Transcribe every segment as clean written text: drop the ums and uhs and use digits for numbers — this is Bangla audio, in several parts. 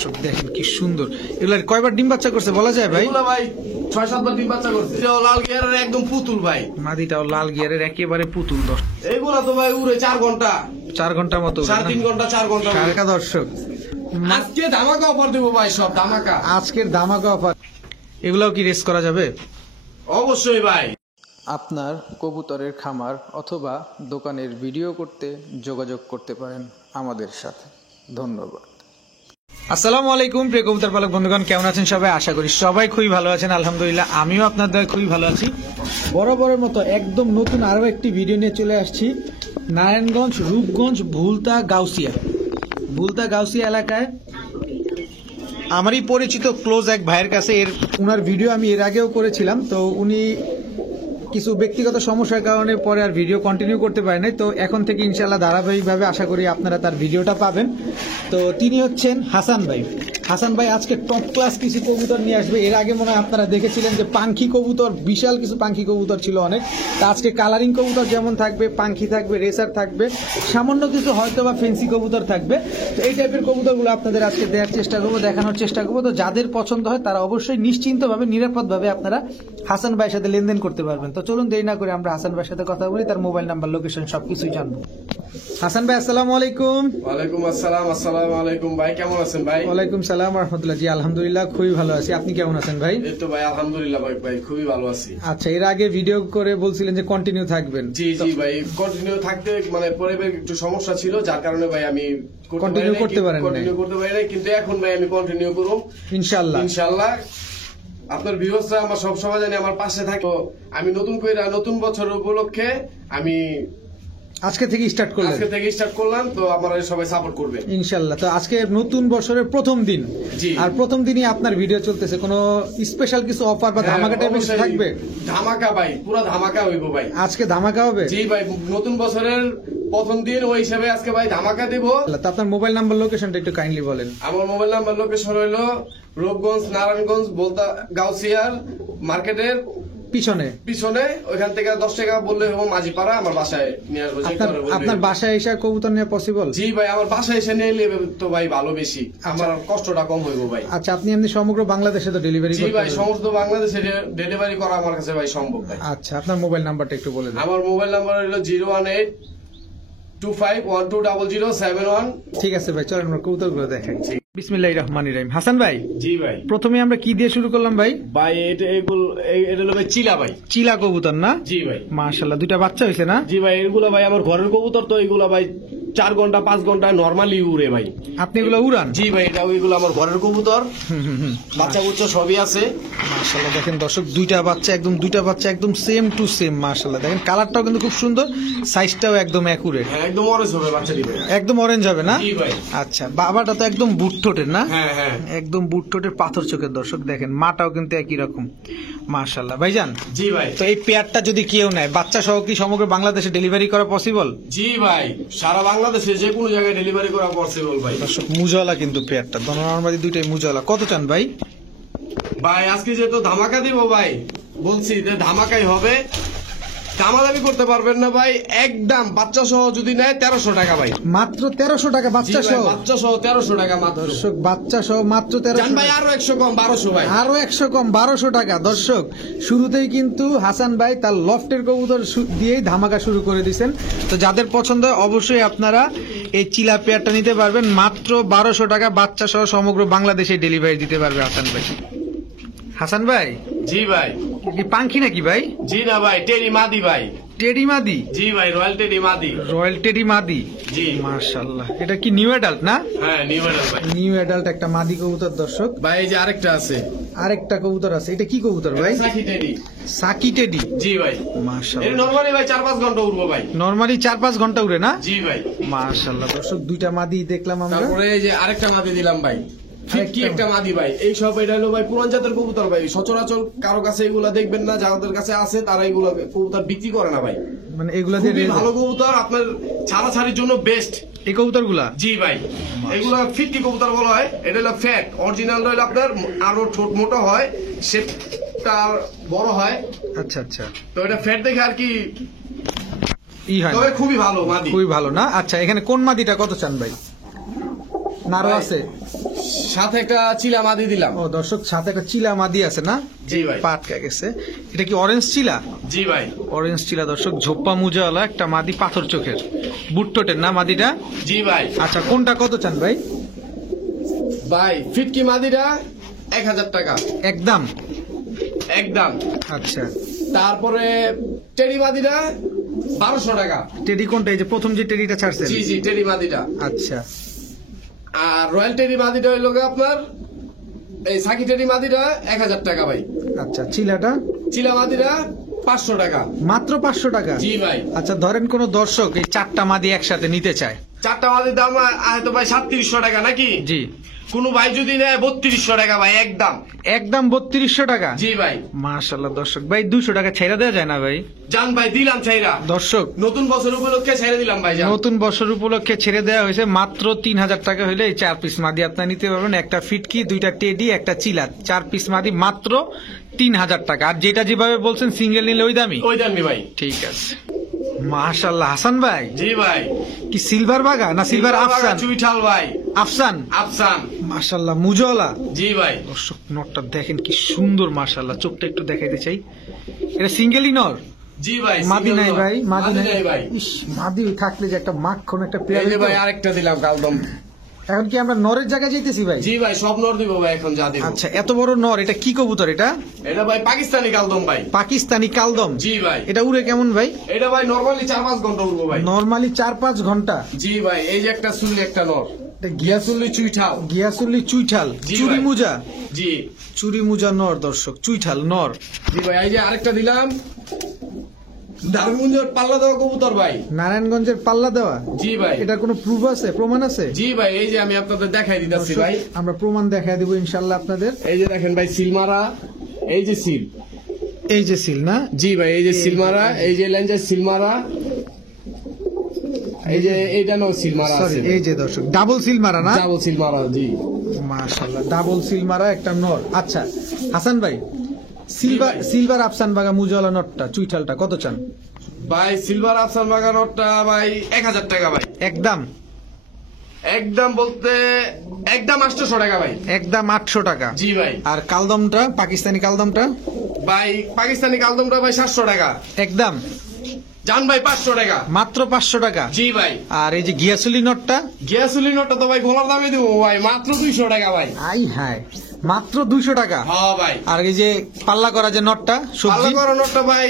দর্শক দেখেন কি সুন্দর। এগুলা কয়বার ডিম বাচ্চা করছে বলা যায় ভাই? ভাই 6-7 বার ডিম বাচ্চা করছে। লাল গিয়ারের একদম পুতুল ভাই, মাদিটাও লাল গিয়ারের একেবারে পুতুল। এইগুলা তো ভাই উড়ে 4 ঘন্টা 4 ঘন্টা মতো, 3 ঘন্টা 4 ঘন্টা। কালকা দর্শক আজকে ধামাকা অফার দেবো ভাই, সব ধামাকা, আজকের ধামাকা অফার। এগুলাও কি রেস করা যাবে? অবশ্যই ভাই। আপনার কবুতরের খামার অথবা দোকানের ভিডিও করতে যোগাযোগ করতে পারেন আমাদের সাথে। ধন্যবাদ। আসসালামু আলাইকুম প্রিয় কবুতর পালক বন্ধুগণ, কেমন আছেন সবাই? আশা করি সবাই খুবই ভালো আছেন। আলহামদুলিল্লাহ আমিও আপনাদের খুবই ভালো আছি। বরাবরের মতো একদম নতুন আরো একটি ভিডিও নিয়ে চলে আসছি নারায়ণগঞ্জ রূপগঞ্জ ভুলতা গাউসিয়া এলাকায় আমারই পরিচিত ক্লোজ এক ভাইয়ের কাছে। উনার ভিডিও আমি এর আগেও করেছিলাম, তো উনি কিছু ব্যক্তিগত সমস্যার কারণে পরে আর ভিডিও কন্টিনিউ করতে পারেন নাই। তো এখন থেকে ইনশাআল্লাহ ধারাবাহিকভাবে আশা করি আপনারা তার ভিডিওটা পাবেন। তো তিনি হচ্ছেন হাসান ভাই। হাসান ভাই আজকে টপ ক্লাস কিছু কবুতর নিয়ে আসবে। এর আগে মনে হয় আপনারা দেখেছিলেন যে পাখি কবুতর, বিশাল কিছু পাখি কবুতর ছিল অনেক। তা আজকে কালারিং কবুতর যেমন থাকবে, পাখি থাকবে, রেসার থাকবে, সামান্য কিছু হয়তো বা ফেন্সি কবুতর থাকবে। তো এই টাইপের কবুতরগুলো আপনাদের আজকে দেওয়ার চেষ্টা করবো, দেখানোর চেষ্টা করবো। তো যাদের পছন্দ হয় তারা অবশ্যই নিশ্চিন্তভাবে নিরাপদভাবে আপনারা হাসান ভাইয়ের সাথে লেনদেন করতে পারবেন। তো চলুন দেরি না করে আমরা হাসান ভাইয়ের সাথে কথা বলি, তার মোবাইল নাম্বার, লোকেশন সবকিছুই জানবো। হাসান ভাই আসসালামু আলাইকুম। ওয়ালাইকুম আসসালাম। আসসালামু আলাইকুম ভাই, কেমন আছেন ভাই? ওয়ালাইকুম সালাম রাহমাতুল্লাহ। জি আলহামদুলিল্লাহ খুবই ভালো আছি, আপনি কেমন আছেন ভাই? এই তো ভাই আলহামদুলিল্লাহ ভাই খুবই ভালো আছি। আচ্ছা, এর আগে ভিডিও করে বলছিলেন যে কন্টিনিউ থাকবেন। জি ভাই কন্টিনিউ থাকতে মানে পরিবারের একটু সমস্যা ছিল, যার কারণে ভাই আমি কন্টিনিউ করতে পারি নাই, কিন্তু এখন ভাই আমি কন্টিনিউ করব ইনশাআল্লাহ। আপনার ভিউয়ার্সরা আমার সব সময় জানি আমার পাশে থাকে। আমি নতুন বছর উপলক্ষে আমি আজকে থেকে স্টার্ট করলাম, তো আপনারা সবাই সাপোর্ট করবে ইনশাআল্লাহ। তো আজকে নতুন বছরের প্রথম দিন, আর প্রথম দিনই আপনার ভিডিও চলতেছে, কোনো স্পেশাল কিছু অফার বা ধামাকা টাইপের থাকবে? ধামাকা ভাই, পুরো ধামাকা হইব ভাই। আজকে ধামাকা হবে? জি ভাই, নতুন বছরের প্রথম দিন ওই হিসাবে আজকে ভাই ধামাকা দেব। তো আপনার মোবাইল নাম্বার, লোকেশনটা একটু কাইন্ডলি বলেন। আমার মোবাইল নাম্বার লোকেশন হইলো রূপগঞ্জ নারায়ণগঞ্জ ভুলতা গাউসিয়ার মার্কেটের পিছনে। ওইখান থেকে 10 টাকা বললে হবে মাঝিপাড়া, আমার বাসায় নিয়ে আসবো। আপনার বাসায় এসে কবুতর নেওয়া পসিবল? জি ভাই, আমার বাসায় এসে নিয়ে তো ভাই ভালো, বেশি আমার কষ্টটা কম হইব ভাই। আচ্ছা, আপনি এমনি সমগ্র বাংলাদেশে তো ডেলিভারি? জি ভাই, সমস্ত বাংলাদেশে ডেলিভারি করা আমার কাছে ভাই সম্ভব ভাই। আচ্ছা, আপনার মোবাইল নাম্বারটা একটু বলে দেন। আমার মোবাইল নাম্বার হলো 01825120071। ঠিক আছে ভাই, চলেন আমরা কবুতরগুলো দেখাই। বিসমিল্লাহির রহমানির রহিম। হাসান ভাই, জি ভাই, প্রথমে আমরা কি দিয়ে শুরু করলাম ভাই? ভাই এটা হলো ভাই চিলা ভাই, চিলা কবুতর না? জি ভাই মাশাআল্লাহ, দুইটা বাচ্চা হয়েছে না? জি ভাই, এগুলো ভাই আমার ঘরের কবুতর, তো এগুলো ভাই 4 ঘন্টা 5 ঘন্টা নরমালি উড়ে ভাই। আপনি এগুলো উড়ান? জি ভাই, এগুলো আমার ঘরের কবুতর, বাচ্চা বুচ্চা সবই আছে। মাশাআল্লাহ দেখেন দর্শক, দুইটা বাচ্চা একদম সেম টু সেম। মাশাআল্লাহ দেখেন, কালারটাও কিন্তু খুব সুন্দর, সাইজটাও একদম অ্যাকুরেট। হ্যাঁ, একদম অরেঞ্জ হবে বাচ্চাটি ভাই, একদম অরেঞ্জ হবে না? জি ভাই। আচ্ছা, বাবাটা তো একদম বুট ঠোঁটের না? হ্যাঁ হ্যাঁ, একদম বুট ঠোঁটের পাথর চোখের। দর্শক দেখেন, মাটাও কিন্তু একই রকম। মাশাআল্লাহ ভাইজান। জি ভাই, তো এই পেয়ারটা যদি কেউ নেয়, বাচ্চা সহ কি সমগ্র বাংলাদেশে ডেলিভারি করা পসিবল? জি ভাই, সারা বাংলাদেশে যে কোনো জায়গায় ডেলিভারি করা পসিবল ভাই। দর্শক মুজালা কিন্তু পেয়ারটা, নরমালি দুইটাই মুজালা। কত চান ভাই? ভাই আজকে যেহেতু ধামাকা দিব ভাই, বলছি যে ধামাকাই হবে, দামাদামি করতে পারবেন না ভাই। একদম বাচ্চা সহ যদি নেয় 1300 টাকা ভাই, মাত্র 1300 টাকা বাচ্চা সহ? বাচ্চা সহ 1300 টাকা মাত্র। দর্শক বাচ্চা সহ মাত্র 1300 ভাই, আরো 100 কম 1200 ভাই, আরো 100 কম 1200 টাকা। দর্শক শুরুতেই কিন্তু হাসান ভাই তার লফটের কবুতর দিয়েই ধামাকা শুরু করে দিয়েছেন। তো যাদের পছন্দ হয় অবশ্যই আপনারা এই চিলা পেয়ারটা নিতে পারবেন, মাত্র 1200 টাকা বাচ্চা সহ সমগ্র বাংলাদেশে ডেলিভারি দিতে পারবে হাসান ভাই। হাসান ভাই, জি ভাই, কি পাখি নাকি ভাই? জি না ভাই, টেডি মাদি ভাই। টেডি মাদি? জি ভাই, রয়্যাল টেডি মাদি। জি মাশাআল্লাহ। এটা কি নিউ অ্যাডাল্ট না? হ্যাঁ, নিউ অ্যাডাল্ট ভাই, নিউ অ্যাডাল্ট একটা মাদি কবুতর। দর্শক ভাই এই যে আরেকটা কবুতর আছে। এটা কি কবুতর ভাই? Psaki teddy. জি ভাই, মাশাআল্লাহ। এটা নরমালি ভাই 4-5 ঘন্টা উড়বো ভাই। নরমালি 4-5 ঘন্টা উড়ে না? জি ভাই, মাশাআল্লাহ। দর্শক দুইটা মাদি দেখলাম আমরা। তারপরে এই যে আরেকটা মাদি দিলাম ভাই, কি একটা মাদি ভাই। এই সব এটা হলো ভাই পুরান জাতের কবুতর ভাই, সচরাচর কারো কাছে এগুলা দেখবেন না, যাদের কাছে আছে তারা এগুলা কবুতর বিক্রি করে না ভাই। মানে এগুলা দিয়ে ভালো কবুতর, আপনার ছাড়াছাড়ির জন্য বেস্ট এই কবুতর গুলা। জি ভাই, এগুলা ফিটকি কবুতর বলা হয়। এটা হলো ফ্যাট, অরিজিনাল হলো আপনার আরো ছোট মোটা হয়, শেপটা বড় হয়। আচ্ছা আচ্ছা, তো এটা ফ্যাট দেখে আর কি হয়, তবে খুবই ভালো মাদি, খুবই ভালো না? আচ্ছা, এখানে কোন মাদিটা কত চান ভাই? নারো আছে? সাথে একটা চিলা মাদি দিলাম। ও দর্শক, সাথে একটা চিলা মাদি আছে না? জি ভাই। পাটকা গেছে। এটা কি অরেঞ্জ চিলা? জি ভাই। অরেঞ্জ চিলা দর্শক, ঝোপ্পা মুজাওয়ালা একটা মাদি, পাথর চোখের, বুটটোটের না মাদিটা? জি ভাই। আচ্ছা, কোনটা কত চান ভাই? ভাই ফিটকি মাদিটা 1000 টাকা একদম। একদম। আচ্ছা, তারপরে টেডি মাদিটা 1200 টাকা। টেডি কোনটা? এই যে প্রথম যে টেডিটা ছাড়ছেন? জি জি, টেডি মাদিটা। আচ্ছা, আর রয়্যাল টেডি মাদিটা হইল আপনার, এই সাকি টেডি মাদিটা 1000 টাকা ভাই। আচ্ছা, চিলাটা? চিলা মাদিটা 500 টাকা। মাত্র 500 টাকা? জি ভাই। আচ্ছা, ধরেন কোন দর্শক এই 4টা মাদি একসাথে নিতে চায়, 4টা মাদির দাম হয়তো ভাই 3700 টাকা নাকি? জি। কোন ভাই যদি নেয় 3200 টাকা ভাই, একদম। একদম 3200 টাকা? জি ভাই। মাশাআল্লাহ দর্শক, ভাই 200 টাকা ছেড়ে দেওয়া যায় না ভাই? জান ভাই, দিলাম ছাইরা। দর্শক, নতুন বছর উপলক্ষে ছেড়ে দিলাম ভাই। জান, নতুন বছর উপলক্ষে ছেড়ে দেওয়া হয়েছে। মাত্র 3000 টাকা হলে এই 4 পিস মাদি আপনারা নিতে পারবেন। একটা ফিটকি, 2টা টেডি, একটা চিলা, 4 পিস মাদি, মাত্র 3000 টাকা। আর যেটা যেভাবে বলছেন সিঙ্গেল নিলে ওই দামি? ওই দামি ভাই। ঠিক আছে। মাশাআল্লাহ হাসান ভাই, জি ভাই। কি সিলভার বাগা না সিলভার আফসান? চুইঠাল ভাই। আফসান। আফসান। মাশাআল্লাহ মুজওয়ালা। জি ভাই। দর্শক, নরটা দেখেন কি সুন্দর, মাশাআল্লাহ। চোখটা একটু দেখাইতে চাই। এটা সিঙ্গেলই নর? জি ভাই। মাদি নাই ভাই? মাদি নাই ভাই। ইস, মাদি থাকলে যে একটা মাখন একটা এই পেয়ার যে ভাই আরেকটা দিলাম কালদম। এখন কি আমরা নরের জায়গায় যাইতেছি ভাই? জি ভাই, সব নর দিব ভাই এখন, যা দিব। আচ্ছা, এত বড় নর, এটা কি কবুতর? এটা এটা ভাই পাকিস্তানি কালদম ভাই। পাকিস্তানি কালদম? জি ভাই। এটা উড়ে কেমন ভাই? এটা ভাই নরমালি 4-5 ঘন্টা উড়বো ভাই। নরমালি 4-5 ঘন্টা? জি ভাই। এই যে একটা সুলি, একটা নর, এটা গিয়াসুল্লি চুইঠাল। গিয়াসুল্লি চুইঠাল, জি চুরি ভাই। মুজা? জি। চুরি মুজা নর দর্শক, চুইঠাল নর। জি ভাই। এই যে আরেকটা দিলাম, দারুণের পাল্লা দেওয়া কবুতর ভাই। নারায়ণগঞ্জের পাল্লা দেওয়া? জি ভাই। এটা কোনো প্রুফ আছে, প্রমাণ আছে? জি ভাই। এই যে আমি আপনাদের দেখাই দিতেছি ভাই। আমরা প্রমাণ দেখাই দেবো ইনশাল্লাহ আপনাদের। এই যে দেখেন ভাই, সিলমারা, এই যে সিল, এই যে সিল না? জি ভাই। এই যে সিলমারা, এই যে লেঞ্জের সিলমারা, এই যে এইটা নাও সিলমারা সরি, আছে। এই যে দর্শক ডাবল সিল মারা না? ডাবল সিলমারা। জি মাশাআল্লাহ, ডাবল সিল মারা একটা নর। আচ্ছা হাসান ভাই, সিলভার ভাই। সিলভার আফসান বাগা মুজওয়ালা নটটা, চুইঠালটা কত চান ভাই? সিলভার আফসান বাগানোরটা ভাই 1000 টাকা ভাই। একদম? একদম বলতে একদম 800 টাকা ভাই। একদম 800 টাকা? জি ভাই। আর কালদমটা, পাকিস্তানি কালদমটা? ভাই পাকিস্তানি কালদমটা ভাই 700 টাকা। একদম? জান ভাই 500 টাকা। মাত্র 500 টাকা? জি ভাই। আর এই যে গিয়াসুলি নটটা? গ্যাসোলিন ওটা তো ভাই ঘোলার দামে দেবো ভাই, মাত্র 200 টাকা ভাই। আই হায়, মাত্র 200 টাকা? হ্যাঁ ভাই। আর এই যে পাল্লা করা যে নটটা, পাল্লা সবজি? করানোরটা ভাই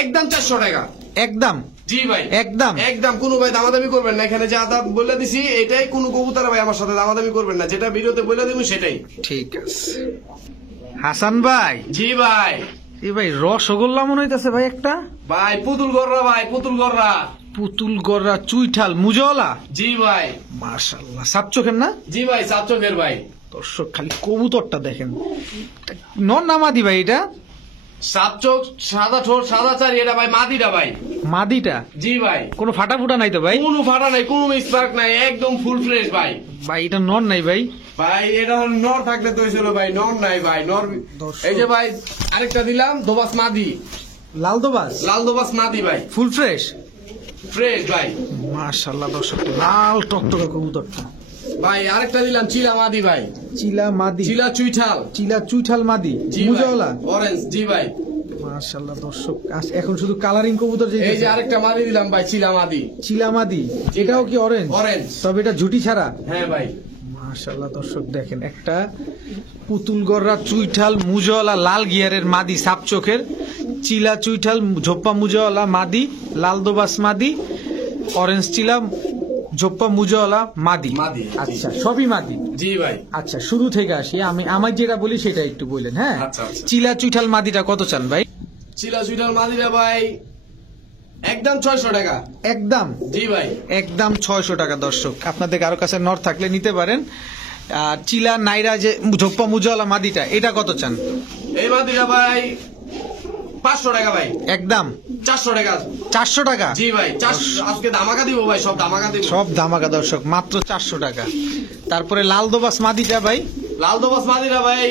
একদম 400 টাকা। একদম? জি ভাই। একদম? একদম। কোনো ভাই দামাদামি করবেন না, এখানে যা দাম বলে দিছি এটাই। কোনো কবুতর ভাই আমার সাথে দামাদামি করবেন না, যেটা ভিডিওতে বলে দিব সেটাই। ঠিক আছে। হাসান ভাই, জি ভাই। এই ভাই রসগোল্লা মনে হইতেছে ভাই একটা? ভাই পুতুল গররা ভাই, পুতুল গররা। পুতুল গড়া চুইঠাল মুজওয়ালা? জি ভাই। মাশাআল্লাহ, সাত চোখের না? জি ভাই, 7 চোখের ভাই। দর্শক খালি কবুতরটা দেখেন, নর না মাদি ভাই এটা? 7 চোখ, সাদা ঠোঁট, সাদা চারি, এটা ভাই মাদিটা ভাই। মাদিটা? জি ভাই। কোনো ফাটা ফুটা নাই তো ভাই? কোনো ফাটা নাই, কোনো স্পার্ক নাই, একদম ফুল ফ্রেশ ভাই। ভাই এটা নর নাই ভাই? ভাই এটা হলো নর, থাকলে তো হয়েছিল ভাই, নর নাই ভাই, নর। দর্শক। এই যে ভাই আরেকটা দিলাম, দোবাস মাদি, লাল দোবাস? লাল দোবাস মাদি ভাই, ফুল ফ্রেশ? ফ্রেশ ভাই। মাশাআল্লাহ দর্শক, লাল টকটকে কবুতরটা। ভাই আরেকটা দিলাম চিলা মাদি ভাই, চিলা মাদি? চিলা চুইঠাল। চিলা চুইঠাল মাদি জি ভাই। মুজওয়ালা? অরেঞ্জ। জি ভাই। মাশাআল্লাহ দর্শক, এখন শুধু কালারিং কবুতর। এই যে আরেকটা মাদি দিলাম ভাই, চিলা মাদি। চিলা মাদি? এটাও কি অরেঞ্জ? অরেঞ্জ। তবে এটা ঝুটি ছাড়া? হ্যাঁ ভাই। মাশাআল্লাহ দর্শক দেখেন, একটা পুতুল গড়া চুইঠাল মুজওয়ালা লাল গিয়ারের মাদি, সাপ চোখের, চিলা চুইঠাল ঝোপ্পা মুজওয়ালা মাদি, লাল দোবাস মাদি, অরেঞ্জ চিলা ঝোপ্পা মুজওয়ালা মাদি। মাদি। আচ্ছা, সবই মাদি? জি ভাই। আচ্ছা, শুরু থেকে আসি, আমি আমার যেটা বলি সেটা একটু বললেন। হ্যাঁ, আচ্ছা, আচ্ছা। চিলা চুইঠাল মাদিটা কত চান ভাই? চিলা চুইঠাল মাদিটা ভাই একদম 600 টাকা। একদম? জি ভাই। একদম 600 টাকা। দর্শক আপনাদের কারো কাছে নর থাকলে নিতে পারেন। আর চিলা নাইরা যে ঝোপ্পা মুজওয়ালা মাদিটা, এটা কত চান? এই মাদিটা ভাই 500 টাকা ভাই। একদম? 400 টাকা। 400 টাকা? জি ভাই। আজকে দামাকা দিব ভাই, সব দামাকা দিব। সব দামাকা দর্শক, মাত্র 400 টাকা। তারপরে লাল দোবাস মাদিটা ভাই? লাল দোবাস মাদিটা ভাই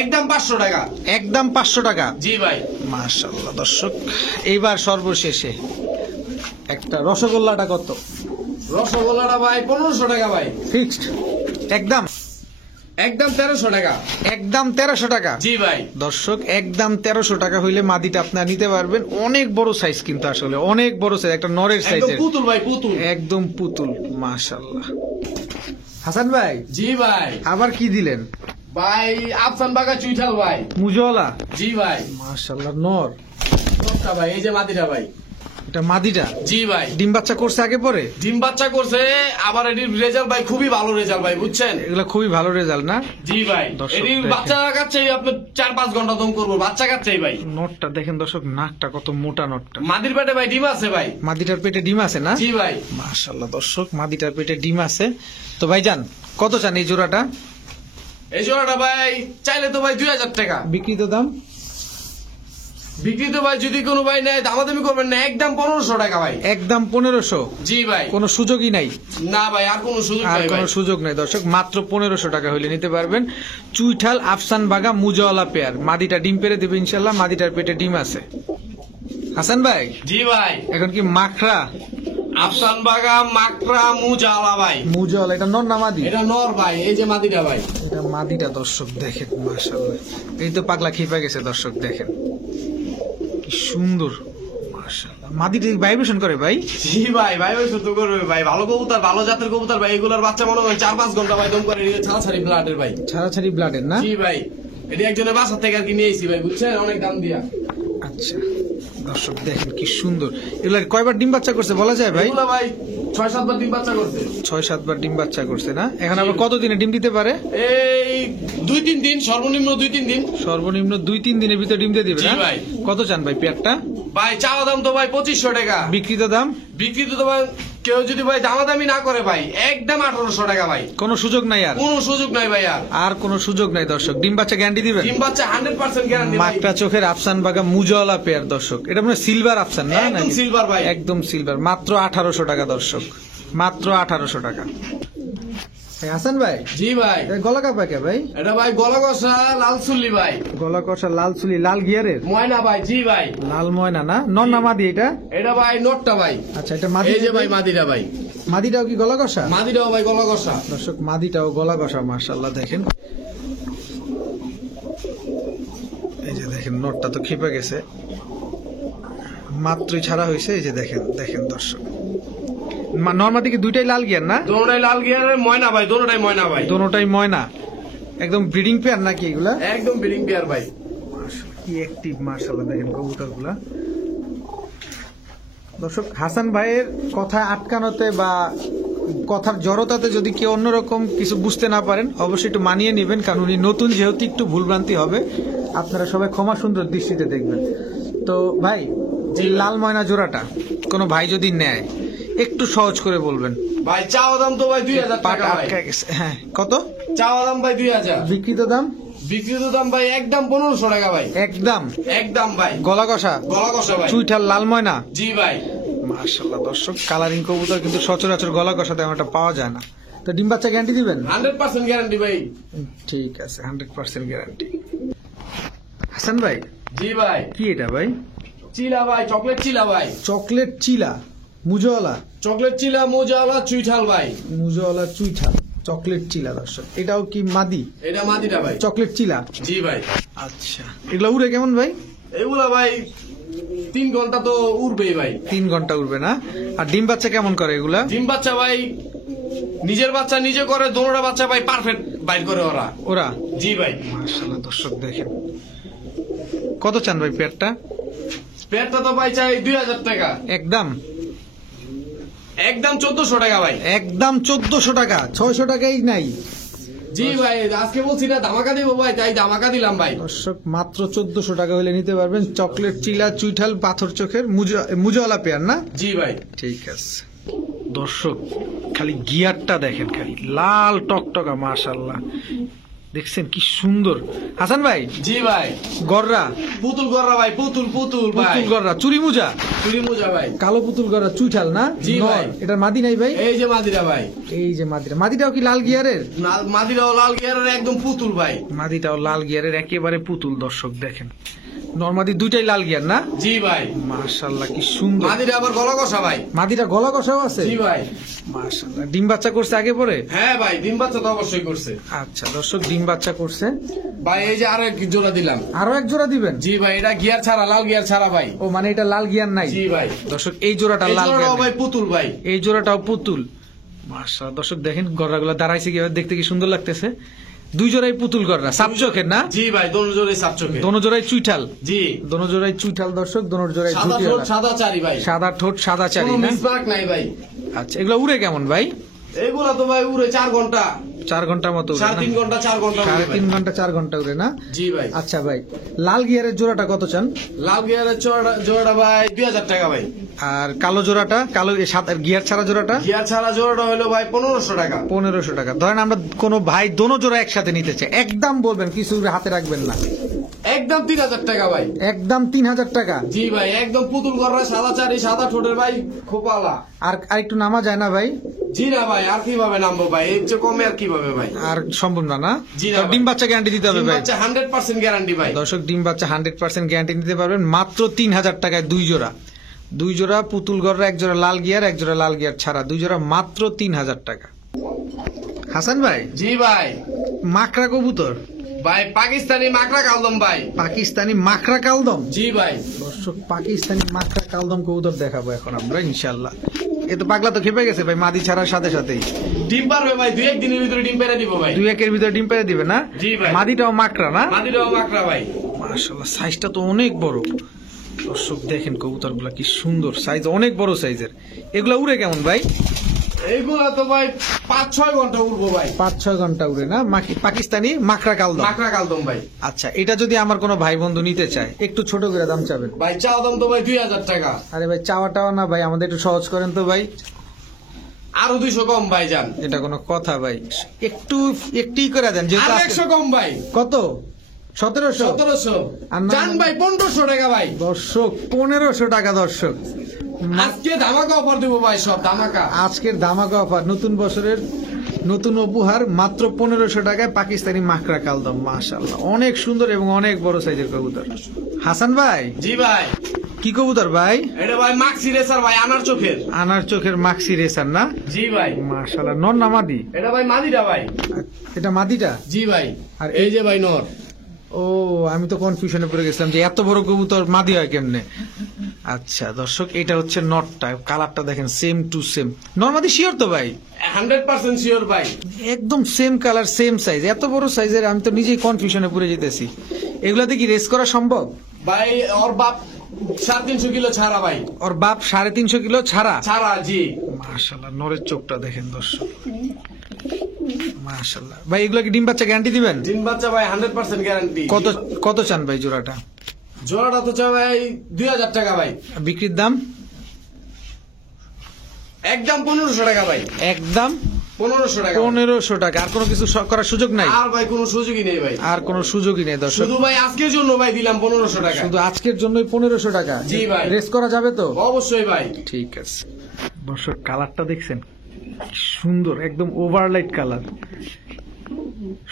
একদম 500 টাকা। একদম 500 টাকা? জি ভাই। মাশাআল্লাহ দর্শক, এইবার সর্বশেষে একটা রসগোল্লাটা কত? রসগোল্লাটা ভাই 1500 টাকা ভাই। ফিক্সড? একদম একদম 1300 টাকা। একদম 1300 টাকা। জি ভাই। দর্শক একদম 1300 টাকা হইলে মাদিটা আপনারা নিতে পারবেন। অনেক বড় সাইজ কিন্তু আসলে অনেক বড় সাইজ, একটা নরের একদম সাইজের। পুতুল ভাই, পুতুল। একদম পুতুল, মাশাআল্লাহ। হাসান ভাই, জি ভাই। আবার কি দিলেন ভাই আফসান বাগা চুইঠাল ভাই। মুজওয়ালা। জি ভাই। মাশাআল্লাহ, নর। নটটা ভাই, এই যে মাদিটা ভাই। এটা মাদিটা। জি ভাই। ডিম বাচ্চা করছে আগে পরে? ডিম বাচ্চা করছে, আবার এটির রেজাল্ট ভাই খুবই ভালো রেজাল্ট ভাই, বুঝছেন? এগুলো খুবই ভালো রেজাল্ট না? জি ভাই। দর্শক এটির দেখেন। বাচ্চা কাচ্চাই আপনি 4-5 ঘন্টা দম করবো, বাচ্চা কাচ্চাই ভাই। নটটা দেখেন দর্শক, নাকটা কত মোটা নটটা। মাদির পেটে ভাই ডিম আছে ভাই। মাদিটার পেটে ডিম আছে না? জি ভাই। মাশাআল্লাহ দর্শক, মাদিটার পেটে ডিম আছে। তো ভাইজান কত চান এই জোড়াটা? এই জোড়াটা ভাই চাইলে তো ভাই 2000 টাকা। বিক্রিত দাম? বিক্রি তো ভাই যদি কোনো ভাই নেয় দামাদামি করবেন না, একদম 1500 টাকা ভাই। একদম 1500? জি ভাই। কোনো সুযোগই নাই? না ভাই, আর কোনো সুযোগ আর নাই কোনো ভাই। সুযোগ নাই দর্শক, মাত্র 1500 টাকা হইলে নিতে পারবেন। চুইঠাল আফসান বাগা মুজাওয়ালা পেয়ার। মাদিটা ডিম পেরে দেবে ইনশাল্লাহ, মাদিটার পেটে ডিম আছে। হাসান ভাই, জি ভাই। এখন কি মাখরা? আফসান বাগা মাকড়া মুজালা ভাই। মুজাওয়ালা, এটা নর না মাদি? এটা নর ভাই, এই যে মাদিটা ভাই। এটা মাদিটা দর্শক দেখেন, মাশাআল্লাহ। এই তো পাগলা খেপে গেছে দর্শক, দেখেন কি সুন্দর, মাশাআল্লাহ। মাদিটা ভাইব্রেশন করে ভাই? জি ভাই, ভাই ওই শুধু করবে ভাই। ভালো কবুতর, ভালো জাতের কবুতর ভাই, এগুলার বাচ্চা মনে হয় 4-5 ঘন্টা ভাই দম করে। ছাড়াছাড়ি ব্লাডের ভাই। ছাড়াছাড়ি ব্লাডের না? জি ভাই। এটি একজনের বাসা থেকে আর কি নিয়েছি ভাই, বুঝছেন, অনেক দাম দিয়া। আচ্ছা দর্শক দেখেন কি সুন্দর। এগুলা কয়বার ডিম বাচ্চা করছে বলা যায় ভাই? এগুলা ভাই 6-7 বার ডিম বাচ্চা করছে। 6-7 বার ডিম বাচ্চা করছে না? এখন আবার কত দিনে ডিম দিতে পারে? এই 2-3 দিন, সর্বনিম্ন 2-3 দিন। সর্বনিম্ন 2-3 দিনের ভিতরে ডিম দিয়ে দিবে জি না? ভাই। কত চান ভাই পেয়ারটা? ভাই চাওয়া দাম তো ভাই 2500 টাকা। বিক্রিত দাম? বিক্রিত তো ভাই কেউ যদি ভাই দামাদামি না করে ভাই, একদম 1800 টাকা ভাই। কোনো সুযোগ নাই আর? কোনো সুযোগ নাই ভাই আর। আর কোনো সুযোগ নাই দর্শক। ডিম বাচ্চা গ্যারান্টি দিবেন? ডিম বাচ্চা 100% গ্যারান্টি ভাই। মাকড়া চোখের আফসান বাগা মুজাওয়ালা পেয়ার দর্শক। এটা মানে সিলভার আফসান না? একদম নাকি? সিলভার ভাই। একদম সিলভার। মাত্র 1800 টাকা দর্শক, মাত্র 1800 টাকা। এই হাসান ভাই, জি ভাই। এই গলা কাপা কে ভাই? এটা ভাই গলা কষা লাল চুল্লি ভাই। গলা কষা লাল চুলি, লাল গিয়ারের? ময়না ভাই। জি ভাই। লাল ময়না না? নর না মাদি এটা? এটা ভাই নোটটা ভাই। আচ্ছা, এটা মাদি? এই যে ভাই মাদিরা ভাই। মাদিটাও কি গলা কষা? মাদিরাও ভাই গলা কষা। দর্শক মাদিটাও গলা কষা, মাশাআল্লাহ দেখেন। এই যে দেখেন, নটটা তো খেপে গেছে, মাত্রই ছাড়া হয়েছে। এই যে দেখেন, দেখেন দর্শক, নর্মাদি কি দুইটাই লাল গিয়ার না? দোনোটাই লাল গিয়ারের ময়না ভাই, দোনোটাই ময়না ভাই। দোনোটাই ময়না। একদম ব্রিডিং পেয়ার নাকি এগুলা? একদম বিডিং পেয়ার ভাই। কি অ্যাক্টিভ, মাশাআল্লাহ দেখেন কবুতর গুলা। দর্শক হাসান ভাইয়ের কথা আটকানোতে বা কথার জড়তাতে যদি কেউ অন্যরকম কিছু বুঝতে না পারেন, অবশ্যই একটু মানিয়ে নেবেন, কারণ উনি নতুন যেহেতু একটু ভুলভ্রান্তি হবে। আপনারা সবাই ক্ষমা সুন্দর দৃষ্টিতে দেখবেন। তো ভাই, যে লাল ময়না জোড়াটা কোনো ভাই যদি নেয়, একটু সহজ করে বলবেন। ভাই চাওয়া দাম তো ভাই 2000 পাট টাকা ভাই। আটকা গেছে। হ্যাঁ, কত চাওয়া দাম ভাই 2000। বিক্রিত দাম? বিক্রিত দাম ভাই একদম 1500 টাকা ভাই। একদম? একদম ভাই। গলা কষা গলা কষা ভাই। চুইঠাল লাল ময়না? জি ভাই। মাশাআল্লাহ দর্শক, কালারিং কবুতর কিন্তু সচরাচর গলা কষা তেমন একটা পাওয়া যায় না। তো ডিম বাচ্চা গ্যারান্টি দিবেন? 100% গ্যারান্টি ভাই। ঠিক আছে, 100% গ্যারান্টি। হাসান ভাই, জি ভাই। কি এটা ভাই? চিলা ভাই, চকলেট চিলা ভাই। চকলেট চিলা মুজাওয়ালা? চকলেট চিলা মোজাওয়ালা চুইঠাল ভাই। মুজাওয়ালা চুইঠাল, চকলেট চিলা দর্শক। এটাও কি মাদি? এটা মাদিটা ভাই। চকলেট চিলা? জি ভাই। আচ্ছা, এগুলা উড়ে কেমন ভাই? এগুলা ভাই 3 ঘন্টা তো উড়বেই ভাই। 3 ঘন্টা উড়বে না? আর ডিম বাচ্চা কেমন করে এগুলা? ডিম বাচ্চা ভাই নিজের বাচ্চা নিজে করে, দোনোটা বাচ্চা ভাই পারফেক্ট বাইর করে ওরা। ওরা? জি ভাই। মাশাআল্লাহ দর্শক দেখেন। কত চান ভাই পেয়ারটা? পেয়ারটা তো ভাই চাই 2000 টাকা। একদম? একদম 1400 টাকা ভাই। একদম 1400 টাকা? 600 টাকাই নাই? জি ভাই, আজকে বলছি না ধামাকা দিব ভাই, তাই ধামাকা দিলাম ভাই। দর্শক মাত্র 1400 টাকা হলে নিতে পারবেন চকলেট চিলা চুইঠাল পাথর চোখের মুজাওয়ালা পেয়ার না? জি ভাই। ঠিক আছে দর্শক, খালি গিয়ারটা দেখেন, খালি লাল টকটকা, মাশাআল্লাহ দেখছেন কি সুন্দর। হাসান ভাই, জি ভাই। গররা? পুতুল গররা ভাই, পুতুল পুতুল ভাই। পুতুল গররা, চুরি মুজা? চুরি মোজা ভাই। কালো পুতুল গররা চুইঠাল না? জি ভাই। এটা মাদি নাই ভাই? এই যে মাদিরা ভাই। এই যে মাদিটা। মাদিটাও কি লাল গিয়ারের? মাদিরাও লাল গিয়ারের একদম পুতুল ভাই। মাদিটাও লাল গিয়ারের একেবারে পুতুল দর্শক দেখেন। নরমাদি দুইটাই লাল গিয়ার না? জি ভাই। মাশাআল্লাহ কি সুন্দর। মাদিটা আবার গলা কষা ভাই। মাদিটা গলা কষাও আছে? জি ভাই। মাশাআল্লাহ। ডিম বাচ্চা করছে আগে পরে? হ্যাঁ ভাই, ডিম বাচ্চা তো অবশ্যই করছে। আচ্ছা দর্শক, ডিম বাচ্চা করছে ভাই। এই যে আরো এক জোড়া দিলাম। আরো এক জোড়া দিবেন? জি ভাই, এটা গিয়ার ছাড়া, লাল গিয়ার ছাড়া ভাই। ও মানে এটা লাল গিয়ার নাই? জি ভাই। দর্শক এই জোড়াটা লাল গিয়ার ভাই, পুতুল ভাই। এই জোড়াটাও পুতুল। মাশাআল্লাহ দর্শক দেখেন গররাগুলো দাঁড়াইছে কিভাবে, দেখতে কি সুন্দর লাগতেছে। দুই জোড়াই পুতুল গররা, সাপ চোখের না? জি ভাই, দোনো জোড়াই সাপ চোখের। দোনো জোড়াই চুইঠাল? জি, দোনো জোড়াই চুইঠাল দর্শক, দোনো জোড়াই সাদা ঠোঁট সাদা চারি ভাই। সাদা ঠোঁট সাদা চারি কোনো না? মিসমার্ক নাই ভাই। আচ্ছা এগুলো উড়ে কেমন ভাই? এগুলা তো ভাই উড়ে 4 ঘন্টা 4 ঘন্টার মতো উড়ে না? 3.5 ঘন্টা 4 ঘন্টা উড়ে ভাই। 3.5 ঘন্টা 4 ঘন্টা উড়ে না? জি ভাই। আচ্ছা ভাই, লাল গিয়ারের জোড়াটা কত চান? লাল গিয়ারের জোড়াটা ভাই 2000 টাকা ভাই। আর কালো জোড়াটা, কালো গিয়ার ছাড়া জোড়াটা? গিয়ার ছাড়া জোড়াটা হলো ভাই 1500 টাকা। 1500 টাকা। ধরেন আমরা কোনো ভাই দোনো জোড়া একসাথে নিতে চাই, একদম বলবেন, কিছু হাতে রাখবেন না? একদম 3000 টাকা ভাই। একদম 3000 টাকা? জি ভাই, একদম পুতুল গররা, সাদা চারি, সাদা ঠোঁটের ভাই, খোপালা। আর একটু নামা যায় না ভাই? জি না ভাই, আর কিভাবে নামবো ভাই, এর চেয়ে কমে আর কিভাবে ভাই? আর সম্ভব না না? জি না তো ভাই। ডিম বাচ্চা গ্যারান্টি দিতে হবে ডিম ভাই? বাচ্চা 100% গ্যারান্টি ভাই। দর্শক ডিম বাচ্চা 100% গ্যারান্টি নিতে পারবেন মাত্র 3000 টাকায়। দুই জোড়া, দুই জোড়া পুতুল গররা, এক জোড়া লাল গিয়ার, এক জোড়া লাল গিয়ার ছাড়া, দুই জোড়া মাত্র 3000 টাকা। হাসান ভাই, জি ভাই। মাকড়া কবুতর ভাই, পাকিস্তানি মাকড়া কালদম ভাই। পাকিস্তানি মাকড়া কালদম? জি ভাই। দর্শক পাকিস্তানি মাকড়া কালদম কবুতর দেখাবো এখন আমরা ইনশাল্লাহ। এ তো পাগলা তো খেপে গেছে ভাই, মাদি ছাড়ার সাথে সাথেই। ডিম পারবে ভাই, 2-1 দিনের ভিতরে ডিম পেরে দিব ভাই। 2-1 ভিতরে ডিম পেরে দিবে না? জি ভাই। মাদিটাও মাকড়া না? মাদিটাও মাকড়া ভাই। মাশাআল্লাহ, সাইজটা তো অনেক বড়। দর্শক দেখেন কবুতরগুলা কি সুন্দর, সাইজ অনেক বড় সাইজের। এগুলা উড়ে কেমন ভাই? এইগুলা তো ভাই 5-6 ঘন্টা উড়বো ভাই। 5-6 ঘন্টা উড়ে না? পাকিস্তানি মাকড়া কালদম? মাকড়া কালদম ভাই। আচ্ছা, এটা যদি আমার কোনো ভাই বন্ধু নিতে চায়, একটু ছোট করে দাম চাবেন? ভাই চাওয়া দাম তো ভাই 2000 টাকা। আরে ভাই চাওয়া টাওয়া না ভাই, আমাদের একটু সহজ করেন তো ভাই। আরো 200 কম ভাই যান। এটা কোনো কথা ভাই? একটু করে দেন। যেহেতু আর আজকে- 100 কম ভাই। কত? 1700? 1700 আর না- যান ভাই 1500 টাকা ভাই। দর্শক 1500 টাকা। দর্শক আজকে ধামাকা অফার দেবো ভাই, সব ধামাকা। আজকের ধামাকা অফার, নতুন বছরের নতুন উপহার, মাত্র 1500 টাকায় পাকিস্তানি মাকড়া কালদম। মাশাআল্লাহ অনেক সুন্দর এবং অনেক বড় সাইজের কবুতর। হাসান ভাই, জি ভাই। কি কবুতর ভাই? এটা ভাই মাক্সি রেসার ভাই, আনার চোখের। আনার চোখের মাক্সি রেসার না? জি ভাই। মাশাআল্লাহ, নর না মাদি? এটা ভাই মাদিটা ভাই। এটা মাদিটা? জি ভাই। আর আর এই যে ভাই নর। ও, আমি তো কনফিউশনে পড়ে গেছিলাম যে এত বড় কবুতর মাদি হয় কেমনে। আচ্ছা দর্শক, এটা হচ্ছে নটটা, কালারটা দেখেন সেম টু সেম। নরমাদি শিওর তো ভাই? 100% শিওর ভাই। একদম সেম কালার সেম সাইজ, এত বড় সাইজের আমি তো নিজেই কনফিউশনে পড়ে যেতেছি। এগুলাতে কি রেস করা সম্ভব? ভাই ওর বাপ 350 কিলো ছাড়া ভাই। ওর বাপ 350 কিলো ছাড়া? ছাড়া, জি। মাশাআল্লাহ, নরের চোখটা দেখেন দর্শক, মাশাআল্লাহ। ভাই এগুলো কি ডিম বাচ্চা গ্যারান্টি দিবেন? ডিম বাচ্চা ভাই 100% গ্যারান্টি। কত চান ভাই জোড়াটা? জোড়াটা তো চাই ভাই 2000 টাকা ভাই। বিক্রির দাম? একদম 1500 টাকা ভাই। একদম 1500 টাকা। 1500 টাকা। আর কোনো কিছু করার সুযোগ নাই? আর ভাই কোনো সুযোগই নেই ভাই। আর কোনো সুযোগই নেই দর্শক, শুধু ভাই আজকের জন্য ভাই দিলাম 1500 টাকা। শুধু আজকের জন্যই 1500 টাকা। জি ভাই। রেস করা যাবে তো? অবশ্যই ভাই। ঠিক আছে দর্শক, কালারটা দেখছেন কি সুন্দর, একদম ওভারলাইট কালার।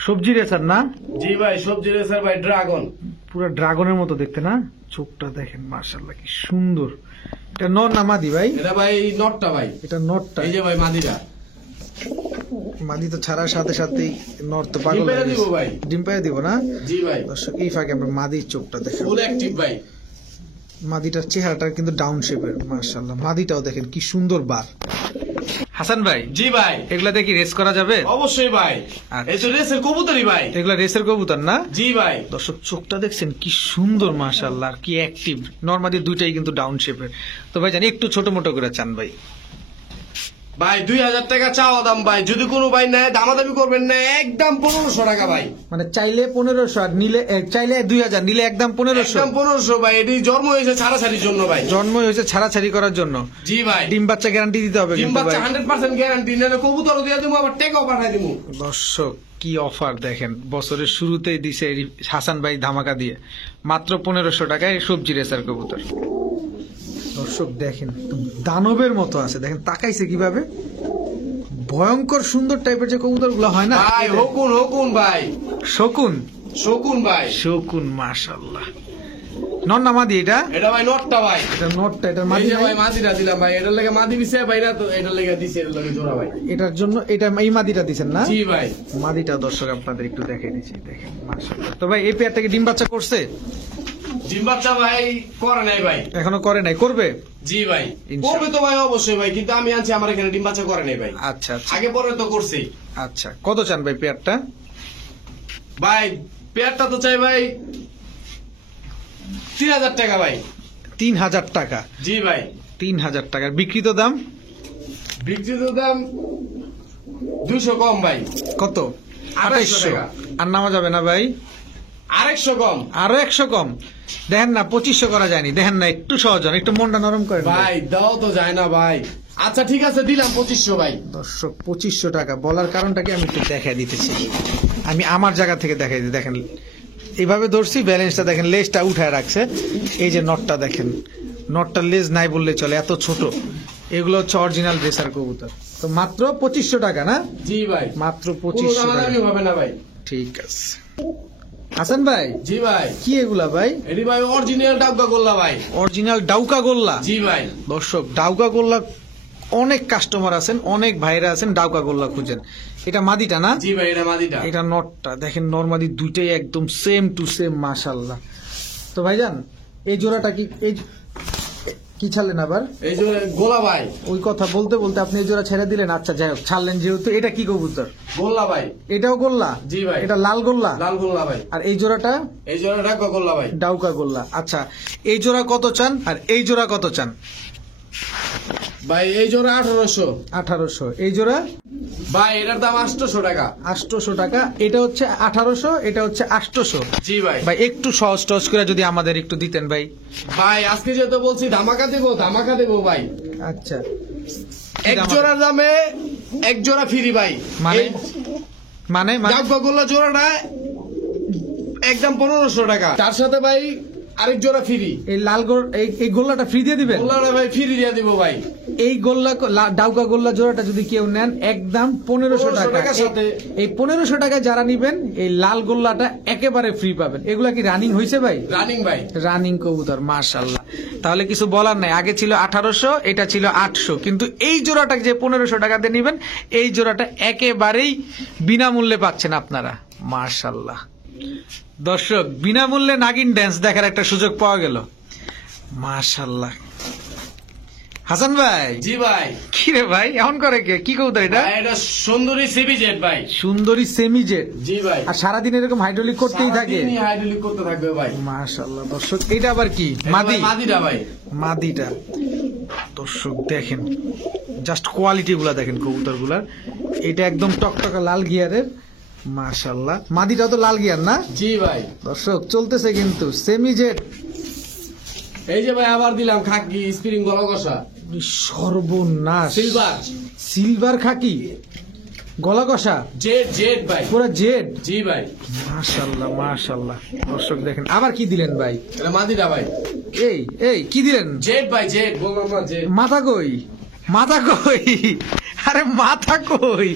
সবজি রেসার না? জি ভাই, সবজি রেসার ভাই, ড্রাগন। পুরো ড্রাগনের মতো দেখতে না? চোখটা দেখেন মাশাআল্লাহ কি সুন্দর। এটা নর না মাদি ভাই? এটা ভাই নটটা ভাই। এটা নরটা। এই যে ভাই মাদিটা। মাদি তো ছাড়ার সাথে সাথেই নর তো ডিম পাগল পেড়ে হয়ে দিব গেছে। ভাই। ডিম পেড়ে দিব না? জি ভাই। দর্শক এই ফাঁকে আমরা মাদির চোখটা দেখেন। ফুল অ্যাক্টিভ ভাই। মাদিটার চেহারাটা কিন্তু ডাউন শেপের। মাশাআল্লাহ, মাদিটাও দেখেন কি সুন্দর বার। হাসান ভাই, জি ভাই। এগুলা দেখি রেস করা যাবে? অবশ্যই ভাই। আচ্ছা। এই তো রেসের কবুতরই ভাই। এগুলা রেসের কবুতর না? জি ভাই। দর্শক চোখটা দেখছেন কি সুন্দর মাশাআল্লাহ, আর কি অ্যাক্টিভ। নরমালি দুইটাই কিন্তু ডাউন শেপের। তো ভাই জানি একটু ছোট মোটো করে চান ভাই? ভাই 2000 টাকা চাওয়া দাম ভাই, যদি কোনো ভাই নেয় দামাদামি করবেন না, একদম 1500 টাকা ভাই। মানে চাইলে 1500 আর নিলে চাইলে 2000, নিলে একদম 1500? একদম 1500 ভাই। এটি জন্ম হয়েছে ছাড়াছাড়ির জন্য ভাই। জন্মই হয়েছে ছাড়াছাড়ি করার জন্য? জি ভাই। ডিম বাচ্চা গ্যারান্টি দিতে হবে ডিম কিন্তু বাচ্চা ভাই? 100% গ্যারান্টি। না কবুতরও দিয়ে দেবো, আবার টেকাও পাঠাই দেবো। দর্শক কি অফার দেখেন, বছরের শুরুতেই দিছে এই হাসান ভাই ধামাকা দিয়ে, মাত্র 1500 টাকায় সবজি রেসার কবুতর। দর্শক দেখেন দানবের মতো আছে, দেখেন তাকাইছে কিভাবে, ভয়ঙ্কর সুন্দর টাইপের যে কবুতর গুলো হয় না ভাই হকুন ভাই। শকুন। শকুন ভাই। শকুন মাশাআল্লাহ, নর না মাদি এটা? এটা ভাই নটটা ভাই। এটা নটটা, এটা এই মাদি যে নাই? ভাই মাদিটা দিলাম ভাই, এটার লাগে মাদি দিছে ভাই, না তো এটার লাগে দিছে, এটার লাগে জোড়া ভাই। এটার জন্য এটা এই মাদিটা দিছেন না? জি ভাই। মাদিটা দর্শক আপনাদের একটু দেখাই দিচ্ছি, দেখেন মাশাআল্লাহ। তো ভাই এই পেয়ারটাকে ডিম বাচ্চা করছে? ডিম বাচ্চা ভাই করে নাই ভাই, এখনো করে নাই, করবে? জি ভাই। ইনশাআল্লাহ। করবে তো ভাই অবশ্যই ভাই, কিন্তু আমি আনছি আমার এখানে ডিম বাচ্চা করে নাই ভাই। আচ্ছা আচ্ছা আগে পরে তো করছি আচ্ছা। কত চান ভাই পেয়ারটা? ভাই। পেয়ারটা তো চাই ভাই 3000 টাকা ভাই। 3000 টাকা? জি ভাই। 3000 টাকার বিক্রিত দাম? বিক্রিত দাম 200 কম ভাই। কত? 2800 টাকা। আর নামা যাবে না ভাই? 200 কম আরো 100 কম? দেখেন না 2500 করা যায়নি, দেখেন না একটু সহজ হন, একটু মনটা নরম করেন ভাই। দাও তো যায় না ভাই। আচ্ছা ঠিক আছে, দিলাম 2500 ভাই। দর্শক 2500 টাকা বলার কারণটা কি আমি একটু দেখাই দিতেছি, আমি আমার জায়গা থেকে দেখাই দিই। দেখেন এইভাবে ধরছি, ব্যালেন্সটা দেখেন, লেজটা উঠায় রাখছে, এই যে নটটা দেখেন, নটটার লেজ নাই বললে চলে, এত ছোট। এগুলো হচ্ছে অরিজিনাল রেসার কবুতর। তো মাত্র 2500 টাকা না? জি ভাই। মাত্র কোনো 2500 টাকা। দামাদামি হবে না ভাই। ঠিক আছে। হাসান ভাই জি ভাই। কি এগুলা ভাই? এটি ভাই অরিজিনাল ডাব্বা গোল্লা ভাই। অরিজিনাল ডাউকা গোল্লা? জি ভাই। দর্শক ডাউকা গোল্লা অনেক কাস্টমার আছেন, অনেক ভাইরা আছেন ডাউকা গোল্লা খুঁজেন। এটা মাদিটা না? জি ভাই, এটা মাদিটা। এটা নটটা দেখেন, নরমাদি দুইটাই একদম সেম টু সেম মাশাআল্লাহ। তো ভাইজান এই জোড়াটা কি ছাড়লেন আবার? এই যে গোলা ভাই। ওই কথা বলতে বলতে আপনি এই জোড়া ছেড়ে দিলেন। আচ্ছা যাই হোক, ছাড়লেন যেহেতু। এটা কি কবুতর? গোল্লা ভাই। এটাও গোল্লা? জি ভাই। এটা লাল গোল্লা? লাল গোল্লা ভাই। আর এই জোড়াটা? এই জোড়া ডাব্বা গোল্লা ভাই। ডাউকা গোল্লা। আচ্ছা এই জোড়া কত চান আর এই জোড়া কত চান? ভাই এই জোড়া 1800। 1800। এই জোড়া? ভাই এটার দাম 800 টাকা। 800 টাকা। এটা হচ্ছে 1800, এটা হচ্ছে 800। জি ভাই। ভাই একটু সহজ টহজ করে যদি আমাদের একটু দিতেন ভাই। ভাই আজকে যেহেতু বলছি ধামাকা দেবো, ধামাকা দেবো ভাই। আচ্ছা এক জোড়ার দামে এক জোড়া ফ্রি ভাই। মানে? এই মানে মানে ডাব্বা গোল্লা জোড়াটা একদম 1500 টাকা, তার সাথে ভাই আরেক জোড়া ফ্রি। এই লাল এই গোল্লাটা ফ্রি দিয়ে দিবেন? গোল্লাটা ভাই ফ্রি দিয়ে দিব ভাই। এই গোল্লা ডাউকা গোল্লা জোড়াটা যদি কেউ নেন একদম 1500 টাকা। সাথে এই 1500 টাকায় যারা নিবেন এই লাল গোল্লাটা একেবারে ফ্রি পাবেন। এগুলা কি রানিং হয়েছে ভাই? রানিং ভাই। রানিং কবুতর মাশাআল্লাহ। তাহলে কিছু বলার নাই, আগে ছিল 1800, এটা ছিল 800, কিন্তু এই জোড়াটা যে 1500 টাকা দিয়ে নিবেন এই জোড়াটা একেবারেই বিনামূল্যে পাচ্ছেন আপনারা। মাশাআল্লাহ। দর্শক বিনামূল্যে নাগিন ড্যান্স দেখার একটা সুযোগ পাওয়া গেল। মাশাআল্লাহ। হাসান ভাই। জি ভাই। কি রে ভাই এমন করে কে? কি কবুতর এটা? ভাই এটা সুন্দরী সিবিজেড ভাই। সুন্দরী সেমিজেট? জি ভাই। আর সারাদিন এরকম হাইড্রোলিক করতেই থাকে? সারাদিনই হাইড্রোলিক করতে থাকবে ভাই। মাশাআল্লাহ। দর্শক এটা আবার কি? মাদি? মাদিটা ভাই। মাদিটা। দর্শক দেখেন জাস্ট কোয়ালিটি গুলা দেখেন কবুতর গুলার। এটা একদম টকটকা লাল গিয়ারের। মাশাআল্লাহ। মাদিটা তো লাল গিয়ার না? জি ভাই। দর্শক চলতেছে কিন্তু সেমিজেট। এই যে ভাই আবার দিলাম খাকি স্প্রিং গলা কষা। সর্বনাশ। সিলভার। সিলভার খাকি গলা কষা? জেড জেড ভাই। পুরো জেড? জি ভাই। মাশাআল্লাহ মাশাআল্লাহ। দর্শক দেখেন আবার কি দিলেন ভাই? এটা মাদিটা ভাই। এই এই কি দিলেন? জেড ভাই, জেড বললাম না জেড। মাথা কই? মাথা কই? আরে মাথা কই?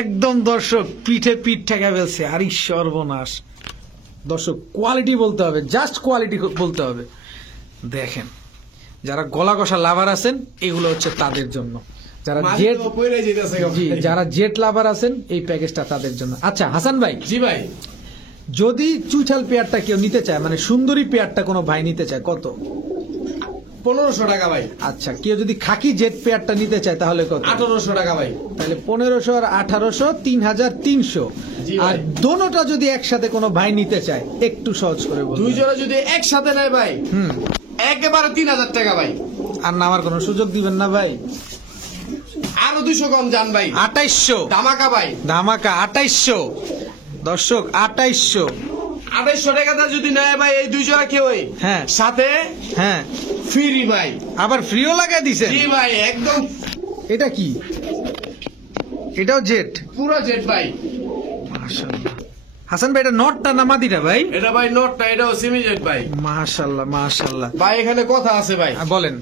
একদম দর্শক পিঠে পিঠ ঠেকা ফেলছে। আরে সর্বনাশ। দর্শক কোয়ালিটি বলতে হবে, জাস্ট কোয়ালিটি বলতে হবে। দেখেন যারা গলা কষা লাভার আছেন এগুলো হচ্ছে তাদের জন্য, যারা জেট যারা জেট লাভার আছেন এই প্যাকেজটা তাদের জন্য। আচ্ছা হাসান ভাই। জি ভাই। যদি চুইঠাল পেয়ারটা কেউ নিতে চায়, মানে সুন্দরী পেয়ারটা কোনো ভাই নিতে চায়, কত? 1500 টাকা ভাই। আচ্ছা কেউ যদি খাকি জেট পেয়ারটা নিতে চায় তাহলে কত? 1800 টাকা ভাই। তাহলে 1500 আর 1800 3300। জি ভাই। আর দোনোটা যদি একসাথে কোনো ভাই নিতে চায় একটু সহজ করে বলুন। দুই জোড়া যদি একসাথে নেয় ভাই একেবারে 3000 টাকা ভাই। আর নামার কোনো সুযোগ দিবেন না ভাই? আরো 200 কম যান ভাই। 2800 ধামাকা ভাই। ধামাকা 2800। দর্শক 2800। 2800 টাকাটা যদি নেয় ভাই এই দুই জোড়া কেউ হ্যাঁ সাথে হ্যাঁ ফ্রি ভাই। আবার ফ্রিও লাগাই দিছে? জি ভাই একদম। এটা কি? এটাও জেট? পুরো জেট ভাই। মাশাআল্লাহ। হাসান ভাই এটা নটটা না মাদিটা ভাই? এটা ভাই নটটা, এটাও সেমি জেট ভাই। মাশাআল্লাহ মাশাআল্লাহ। ভাই এখানে কথা আছে ভাই। বলেন।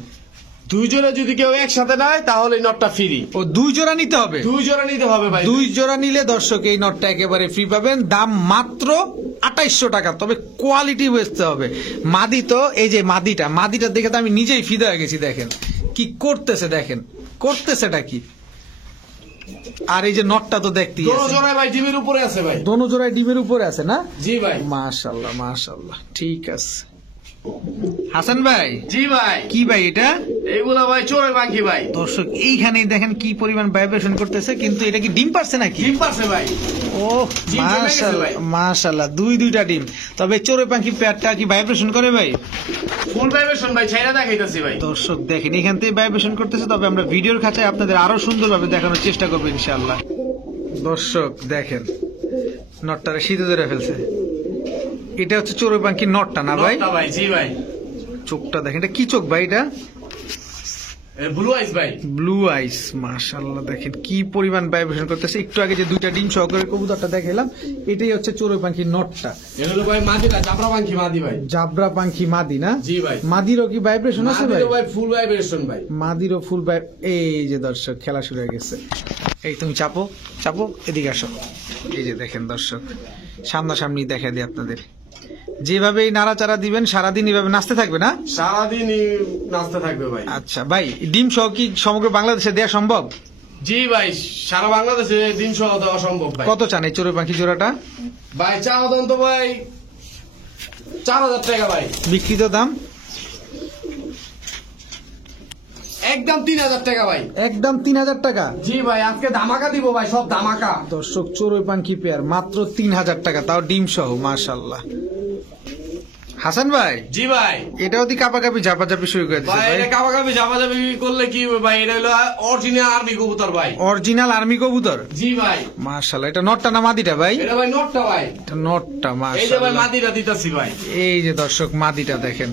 দুইজনে যদি কেউ একসাথে নেয় তাহলে এই নটটা ফ্রি। ও 2 জোড়া নিতে হবে? 2 জোড়া নিতে হবে ভাই। 2 জোড়া নিলে দর্শক এই নটটা একেবারে ফ্রি পাবেন, দাম মাত্র 2800 টাকা। তবে কোয়ালিটি বুঝতে হবে। মাদি তো এই যে মাদিটা দেখে তো আমি নিজেই ফিদা হয়ে গেছি। দেখেন কি করতেছে, দেখেন করতেছেটা কি। আর এই যে নটটা তো দেখতেই দোনো আছে, জোড়ায় ভাই ডিমের উপরে আছে ভাই। দোনো জোড়ায় ডিমের উপরে আছে না? জি ভাই। মাশাআল্লাহ মাশাআল্লাহ, ঠিক আছে। হাসান ভাই, জি ভাই। কি ভাই এটা? এগুলা ভাই চোরের পাখি ভাই। দর্শক এইখানেই দেখেন কি পরিমাণ ভাইব্রেশন করতেছে, কিন্তু এটা কি ডিম পারছে নাকি? ডিম পারছে ভাই। ও ডিম জমে গেছে মাশাআল্লাহ ভাই। মাশাআল্লাহ, দুইটা ডিম। তবে চোরে পাখি পেয়ারটা কি ভাইব্রেশন করে ভাই? ফুল ভাইব্রেশন ভাই, ছাইরা দেখাইতাছি ভাই। দর্শক দেখেন এখান থেকে ভাইব্রেশন করতেছে। তবে আমরা ভিডিওর খাঁচায় আপনাদের আরো সুন্দরভাবে দেখানোর চেষ্টা করবো ইনশাআল্লাহ। দর্শক দেখেন নটটারে শীতে ধরে ফেলছে। এটা হচ্ছে চোরে পাখি নটটা না ভাই? নটটা ভাই, জি ভাই। চোখটা দেখেন, এটা কি চোখ ভাই? এটা ব্লু আইস ভাই। ব্লু আইস। মাশাআল্লাহ দেখেন কি পরিমাণ ভাইব্রেশন করতেছে। একটু আগে যে 2টা ডিম সহকারে কবুতরটা দেখাইলাম, এটাই হচ্ছে চোরে পাখি নটটা। এটা হলো ভাই মাদিটা, জাবরা পাখি মাদি ভাই। জাবরা পাখি মাদি না? জি ভাই। মাদিরও কি ভাইব্রেশন আছে ভাই? মাদিরও ভাই ফুল ভাইব্রেশন ভাই। মাদিরও ফুল ভাই। এই যে দর্শক খেলা শুরু হয়ে গেছে। এই তুমি চাপো চাপো, এদিকে আসো। এই যে দেখেন দর্শক সামনাসামনি দেখা দিই আপনাদের। যেভাবে এই নাড়াচাড়া দিবেন সারাদিন এভাবে নাচতে থাকবে না? সারাদিনই নাচতে থাকবে ভাই। আচ্ছা ভাই, ডিম সহ কি সমগ্র বাংলাদেশে দেওয়া সম্ভব? জি ভাই, সারা বাংলাদেশে ডিম সহ দেওয়া সম্ভব ভাই। কত চান এই চোরে পাখি জোড়াটা? ভাই চাওয়া দাম তো ভাই 4000 টাকা ভাই। বিক্রিত দাম? একদম 3000 টাকা ভাই। একদম 3000 টাকা? জি ভাই, আজকে ধামাকা দিব ভাই, সব ধামাকা। দর্শক চোরে পাখি পেয়ার মাত্র 3000 টাকা, তাও ডিম সহ। মাশাআল্লাহ। হাসান ভাই, জি ভাই। এটাও দি কাপাকাপি ঝাপাঝাপি শুরু করে দিচ্ছে ভাই ভাই। এটা কাবাকাবি ঝাপাঝাপি করলে কি হবে ভাই? এটা হলো অরিজিনাল আর্মি কবুতর ভাই। অরিজিনাল আর্মি কবুতর? জি ভাই। মাশাআল্লাহ। এটা নটটা না মাদিটা ভাই? এটা ভাই নটটা ভাই। এটা নটটা। এই যে ভাই মাশাআল্লাহ। মাদিটা দিতাছি ভাই। এই যে দর্শক মাদিটা দেখেন,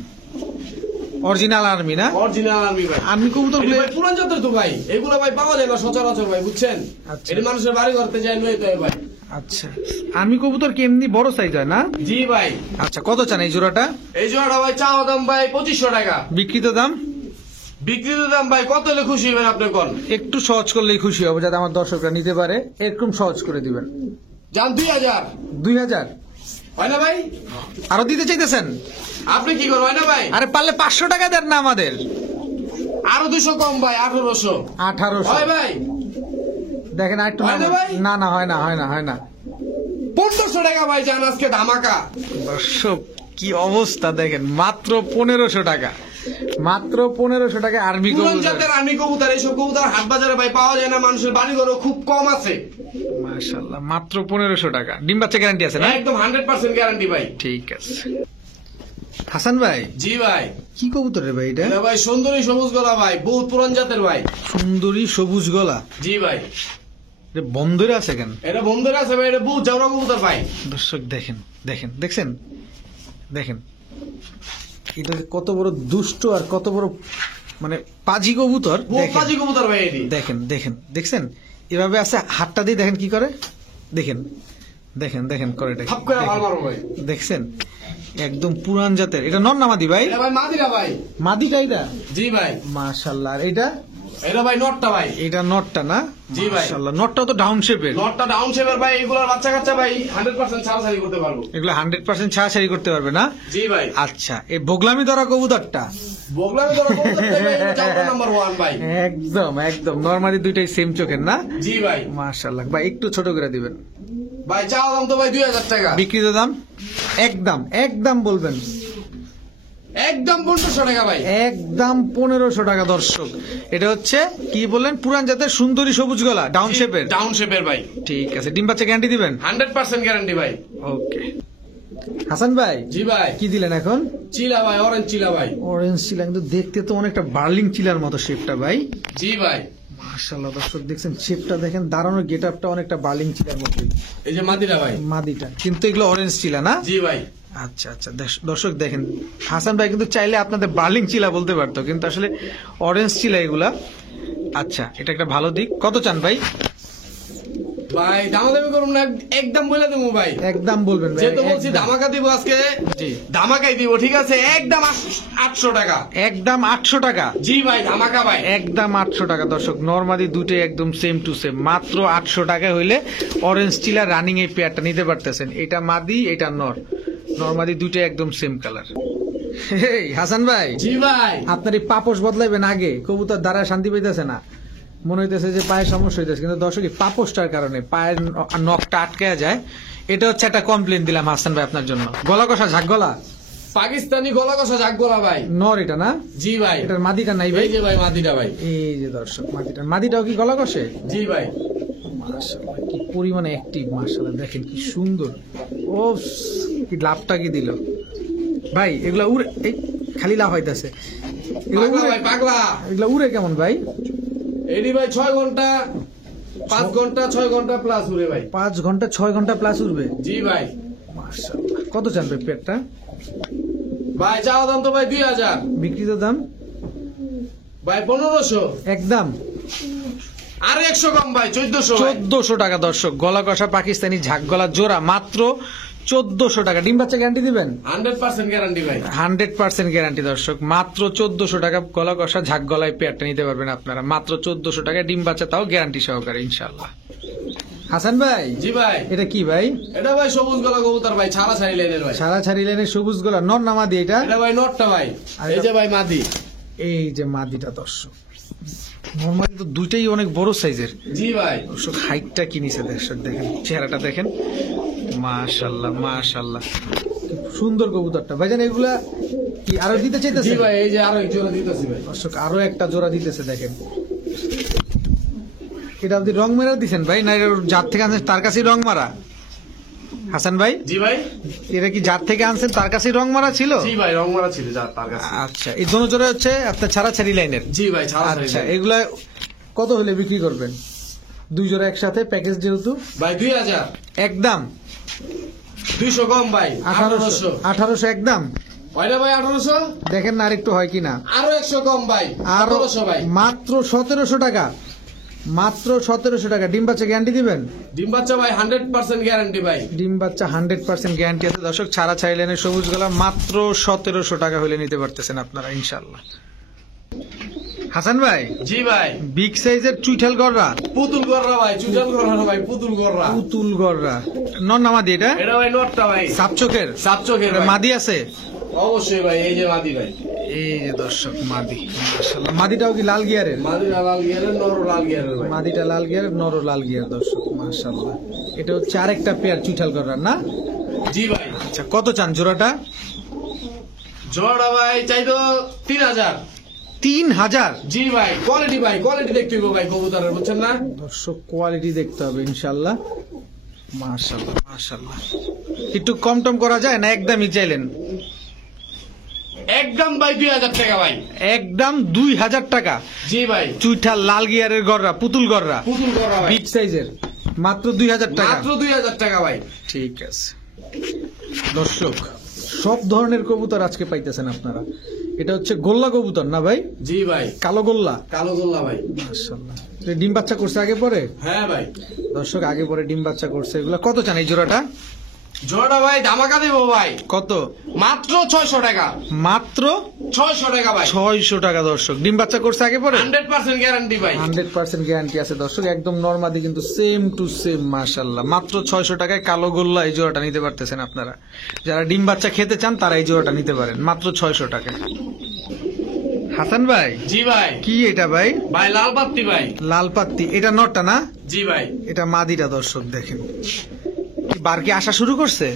অরিজিনাল আর্মি না? অরিজিনাল আর্মি ভাই। আর্মি কবুতর এটা ভাই পুরান জাতের তো ভাই, এগুলো ভাই পাওয়া যায় না সচরাচর ভাই, বুঝছেন? আচ্ছা। এটা মানুষের বাড়ি করতে যায় লই তো ভাই। আচ্ছা, আর্মি কবুতর কি এমনি বড় সাইজ হয় না? জি ভাই। আচ্ছা, কত চান এই জোড়াটা? এই জোড়াটা ভাই চাওয়া দাম ভাই 2500 টাকা। বিক্রিত দাম? বিক্রিত দাম ভাই কত হলে খুশি হবেন আপনি কোন? একটু সহজ করলেই খুশি হবো, যাতে আমার দর্শকরা নিতে পারে। এরকম সহজ করে দিবেন। জান 2000। 2000 হয় না ভাই? আরো দিতে চাইতেছেন? আপনি কি করেন? হয় না ভাই? আরে পারলে 500 টাকা দেন না আমাদের। আরো 200 কম ভাই, 1800। 1800 হয় ভাই? দেখেন আরেকটু হয় না ভাই? না না, হয় না হয় না হয় না। 1500 টাকা ভাই, জান আজকে ধামাকা। দর্শক কি অবস্থা দেখেন, মাত্র 1500 টাকা। মাত্র 1500 টাকা আর্মি পুরান কবুতর। জাতের আর্মি কবুতর, এইসব কবুতর হাট বাজারে ভাই পাওয়া যায় না, মানুষের বাড়ি ঘরও খুব কম আছে। মাশাআল্লাহ, মাত্র 1500 টাকা। ডিম বাচ্চা গ্যারান্টি আছে না? একদম 100% গ্যারান্টি ভাই। ঠিক আছে। হাসান ভাই, জি ভাই। কি কবুতর রে ভাই এটা? এটা ভাই সুন্দরী সবুজ গলা ভাই, বহুত পুরান জাতের ভাই। সুন্দরী সবুজ গলা? জি ভাই। এটা বন্ধরে আছে কেন? এটা বন্ধুরা আছে ভাই, এটা বহুত জাউরা কবুতর ভাই। দর্শক দেখেন দেখেন, দেখছেন দেখেন এটা যে কত বড় দুষ্ট আর কত বড় মানে পাজি কবুতর। বহুত দেখেন পাজি কবুতর ভাই এটি। দেখেন দেখেন, দেখছেন এভাবে আছে, হাতটা দিয়ে দেখেন কি করে। দেখেন দেখেন দেখেন করে এটা। থাপ করে ভালো মারো ভাই। দেখছেন একদম পুরান জাতের। এটা নর না মাদি ভাই? এটা ভাই মাদিরা ভাই। মাদিটা এটা? জি ভাই। মাশাআল্লাহ। আর এটা? এটা ভাই নটটা ভাই। এটা নটটা না? জি ভাই। মাশাআল্লাহ, নটটাও তো ডাউন শেপের। নটটা ডাউন শেপের ভাই, এগুলোর বাচ্চা কাচ্চা ভাই 100% ছাড়াছাড়ি করতে পারবো। এগুলো 100% ছাড়াছাড়ি করতে পারবে না? জি ভাই। আচ্ছা, এই বগলামি ধরা কবুতরটা? বগলামি ধরা কবুতর ভাই, এটা নাম্বার 1 ভাই। একদম একদম নরমালি দুইটাই সেম চোখের না? জি ভাই। মাশাআল্লাহ। ভাই একটু ছোট করে দিবেন। ভাই চাওয়া দাম তো ভাই 2000 টাকা। বিক্রিত দাম? একদম একদম বলবেন। একদম 1500 টাকা ভাই। একদম 1500 টাকা। দর্শক এটা হচ্ছে কি বললেন, পুরান জাতের সুন্দরী সবুজ গলা, ডাউন শেপের? ডাউন শেপের ভাই। ঠিক আছে। ডিম বাচ্চা গ্যারান্টি দিবেন? 100% গ্যারান্টি ভাই। ওকে। হাসান ভাই, জি ভাই। কি দিলেন এখন? চিলা ভাই, অরেঞ্জ চিলা ভাই। অরেঞ্জ চিলা, কিন্তু দেখতে তো অনেকটা বার্লিং চিলার মতো শেপটা ভাই। জি ভাই। মাশাআল্লাহ দর্শক দেখছেন শেপটা দেখেন, দাঁড়ানোর গেটআপটা অনেকটা বার্লিং চিলার মতোই। এই যে মাদিরা ভাই। মাদিটা কিন্তু এগুলো অরেঞ্জ চিলা না? জি ভাই। আচ্ছা আচ্ছা। দর্শক দেখেন, হাসান ভাই কিন্তু চাইলে আপনাদের বার্লিং চিলা বলতে পারতো, কিন্তু আসলে অরেঞ্জ চিলা এগুলা। আচ্ছা, এটা একটা ভালো দিক। কত চান ভাই? ভাই দামাদামি করুন না, একদম বলে দেবো ভাই, একদম বলবেন ভাই, যেহেতু বলছি একদম। ধামাকা দিব আজকে, জি। ধামাকাই দিব, ঠিক আছে? একদম 800 টাকা। একদম 800 টাকা। জি ভাই, ধামাকা ভাই, একদম 800 টাকা দর্শক। নরমালি দুটোই একদম সেম টু সেম, মাত্র 800 টাকা হইলে অরেঞ্জ টিলার রানিং এই পেয়ারটা নিতে পারতেছেন। এটা মাদি, এটা নর। নরমালি দুটোই একদম সেম কালার। হাসান ভাই, জি ভাই, আপনার এই পাপোশ বদলাইবেন আগে, কবুতর দ্বারা শান্তি পাইতেছে না, মনে হইতেছে যে পায়ে সমস্যা হইতেছে, কিন্তু দর্শক এই পাপোশটার কারণে পায়ের নখটা আটকে যায়। এটা হচ্ছে একটা কমপ্লেন দিলাম হাসান ভাই আপনার জন্য। গলা কষা ঝাক গলা, পাকিস্তানি গলা কষা জাগ গলা ভাই। নর এটা না? জি ভাই, এটার মাদিটা নাই ভাই? এই যে ভাই মাদিটা ভাই। এই যে দর্শক মাদিটাও কি গলা কষে? জি ভাই, মাশাআল্লাহ, কি পরিমাণে অ্যাক্টিভ, মাশাআল্লাহ দেখেন কি সুন্দর। ও কি লাভটা কি দিল ভাই। এগুলা উড়ে, এই খালি লাভ হইতাছে। এগুলা পাগলা উড়ে, ভাই, পাগলা। এগুলা উড়ে কেমন ভাই? এডি ভাই 6 ঘন্টা 5 ঘন্টা 6 ঘন্টা প্লাস উড়ে ভাই। 5 ঘন্টা 6 ঘন্টা প্লাস উড়বে? জি ভাই। মাশাআল্লাহ। কত চান ভাই পেটটা? ভাই চাওয়া দাম তো ভাই 2000, বিক্রিত দাম ভাই 1500, একদম আর 100 কম ভাই, 1400 ভাই। 1400 টাকা দর্শক। গলা কষা পাকিস্তানি ঝাক গলা জোড়া মাত্র 1400 টাকা। ডিম বাচ্চা গ্যারান্টি দিবেন? 100% গ্যারান্টি ভাই। 100% গ্যারান্টি দর্শক। মাত্র 1400 টাকা গলা কষা ঝাক গলায় পেয়ারটা নিতে পারবেন আপনারা মাত্র 1400 টাকা। ডিম বাচ্চা তাও গ্যারান্টি সহকারে ইনশাআল্লাহ। হাসান ভাই, জি ভাই, এটা কি ভাই? এটা ভাই সবুজ গলা কবুতর ভাই, ছাড়া ছাড়ি লাইনের ভাই। সারা ছাড়ি লাইনের সবুজ গলা, নর না মাদি এটা? এটা ভাই নটটা ভাই, আর এই এটা- যে ভাই মাদি। এই যে মাদিটা দর্শক, নরমালি তো দুইটাই অনেক বড় সাইজের। জি ভাই, দর্শক হাইটটা কি নিছে দর্শক, দেখেন চেহারাটা দেখেন, মাশাআল্লাহ মাশাআল্লাহ, কি সুন্দর কবুতরটা ভাইজান। এগুলা কি আরো দিতে জি চাইতেছে? ভাই, এই যে আরো এক জোড়া দিতেছি ভাই। দর্শক আরো একটা জোড়া দিতেছে দেখেন। এটা আপনি রং মেরা দিচ্ছেন ভাই, না এটা যার থেকে আনছেন তার কাছেই রং মারা? হাসান ভাই, জি ভাই, এটা কি যার থেকে আনছেন তার কাছেই রং মারা ছিল? জি ভাই, রং মারা ছিল যা তার কাছে। আচ্ছা, এই দোনো জোড়া হচ্ছে আপনার ছাড়া ছাড়ি লাইনের? জি ভাই, ছাড়া ছাড়ি আচ্ছা, লাইনের। এগুলা কত হলে বিক্রি করবেন? দুই জোড়া একসাথে প্যাকেজ যেহেতু? ভাই 2000, একদম 200 কম ভাই, 1800। 1800 একদম? ওইটা ভাই 1800, দেখেন না আরেকটু হয় কিনা। আরো 100 কম ভাই, আর 1700 ভাই। মাত্র 1700 টাকা। মাত্র 1700 টাকা। ডিম বাচ্চা গ্যারান্টি দিবেন? ডিম বাচ্চা ভাই 100% গ্যারান্টি ভাই। ডিম বাচ্চা 100% গ্যারান্টি আছে দর্শক। ছাড়া ছাড়ি লাইনের সবুজ গলা মাত্র 1700 টাকা হলে নিতে পারতেছেন আপনারা ইনশাআল্লাহ। হাসান ভাই, জি ভাই, বিগ সাইজের চুইঠাল গররা, পুতুল গররা ভাই, চুজান গররা না ভাই, পুতুল গররা। পুতুল গররা, নর না মাদি এটা? এটা ভাই নটটা ভাই, সাপ চোখের? সাপ চোখের এটা ভাই। মাদি আছে? অবশ্যই ভাই, এই যে মাদি ভাই। এই যে দর্শক মাদি, মাশাআল্লাহ। মাদিটাও কি লাল গিয়ারের? মাদি লাল গিয়ারের, নর লাল গিয়ারের ভাই। মাদিটা লাল গিয়ার, নর লাল গিয়ার দর্শক, মাশাআল্লাহ। এটা হচ্ছে আরেকটা পেয়ার চুইঠাল গররা না? জি ভাই। আচ্ছা, কত চান জোড়াটা? জোড়া ভাই চাইতো 3000। 3000? জি ভাই, কোয়ালিটি ভাই, কোয়ালিটি দেখতে হবে ভাই কবুতরের, বুঝছেন না? দর্শক কোয়ালিটি দেখতে হবে ইনশাআল্লাহ। মাশাআল্লাহ মাশাআল্লাহ। একটু কম টম করা যায় না? একদমই চাইলেন? একদম ভাই 2000 টাকা ভাই। একদম 2000 টাকা। জি ভাই, চুইঠাল লাল গিয়ারের গররা, পুতুল গররা, পুতুল গররা ভাই, বিগ সাইজের, মাত্র 2000 টাকা। মাত্র 2000 টাকা ভাই। ঠিক আছে দর্শক, সব ধরনের কবুতর আজকে পাইতেছেন আপনারা। এটা হচ্ছে গোল্লা কবুতর না ভাই? জি ভাই, কালো গোল্লা, কালো গোল্লা ভাই। মাশাআল্লাহ। এটা ডিম বাচ্চা করছে আগে পরে? হ্যাঁ ভাই, দর্শক আগে পরে ডিম বাচ্চা করছে। এগুলা কত চান এই জোড়াটা? জোড়াটা ভাই ধামাকা দেবো ভাই, কত? মাত্র 600 টাকা। মাত্র 600 টাকা ভাই, 600 টাকা দর্শক। ডিম বাচ্চা করছে আগে পরে? 100% গ্যারান্টি ভাই। 100% গ্যারান্টি আছে দর্শক, একদম নরমাদি কিন্তু সেম টু সেম মাশাআল্লাহ। মাত্র 600 টাকায় কালো গোল্লা এই জোড়াটা নিতে পারতেছেন আপনারা। যারা ডিম বাচ্চা খেতে চান তারা এই জোড়াটা নিতে পারেন মাত্র 600 টাকায়। হাসান ভাই, জি ভাই, কি এটা ভাই? ভাই লাল পাত্তি ভাই। লাল পাত্তি, এটা নটটা না? জি ভাই, এটা মাদিটা দর্শক দেখেন। কি বার কি আসা শুরু করছে?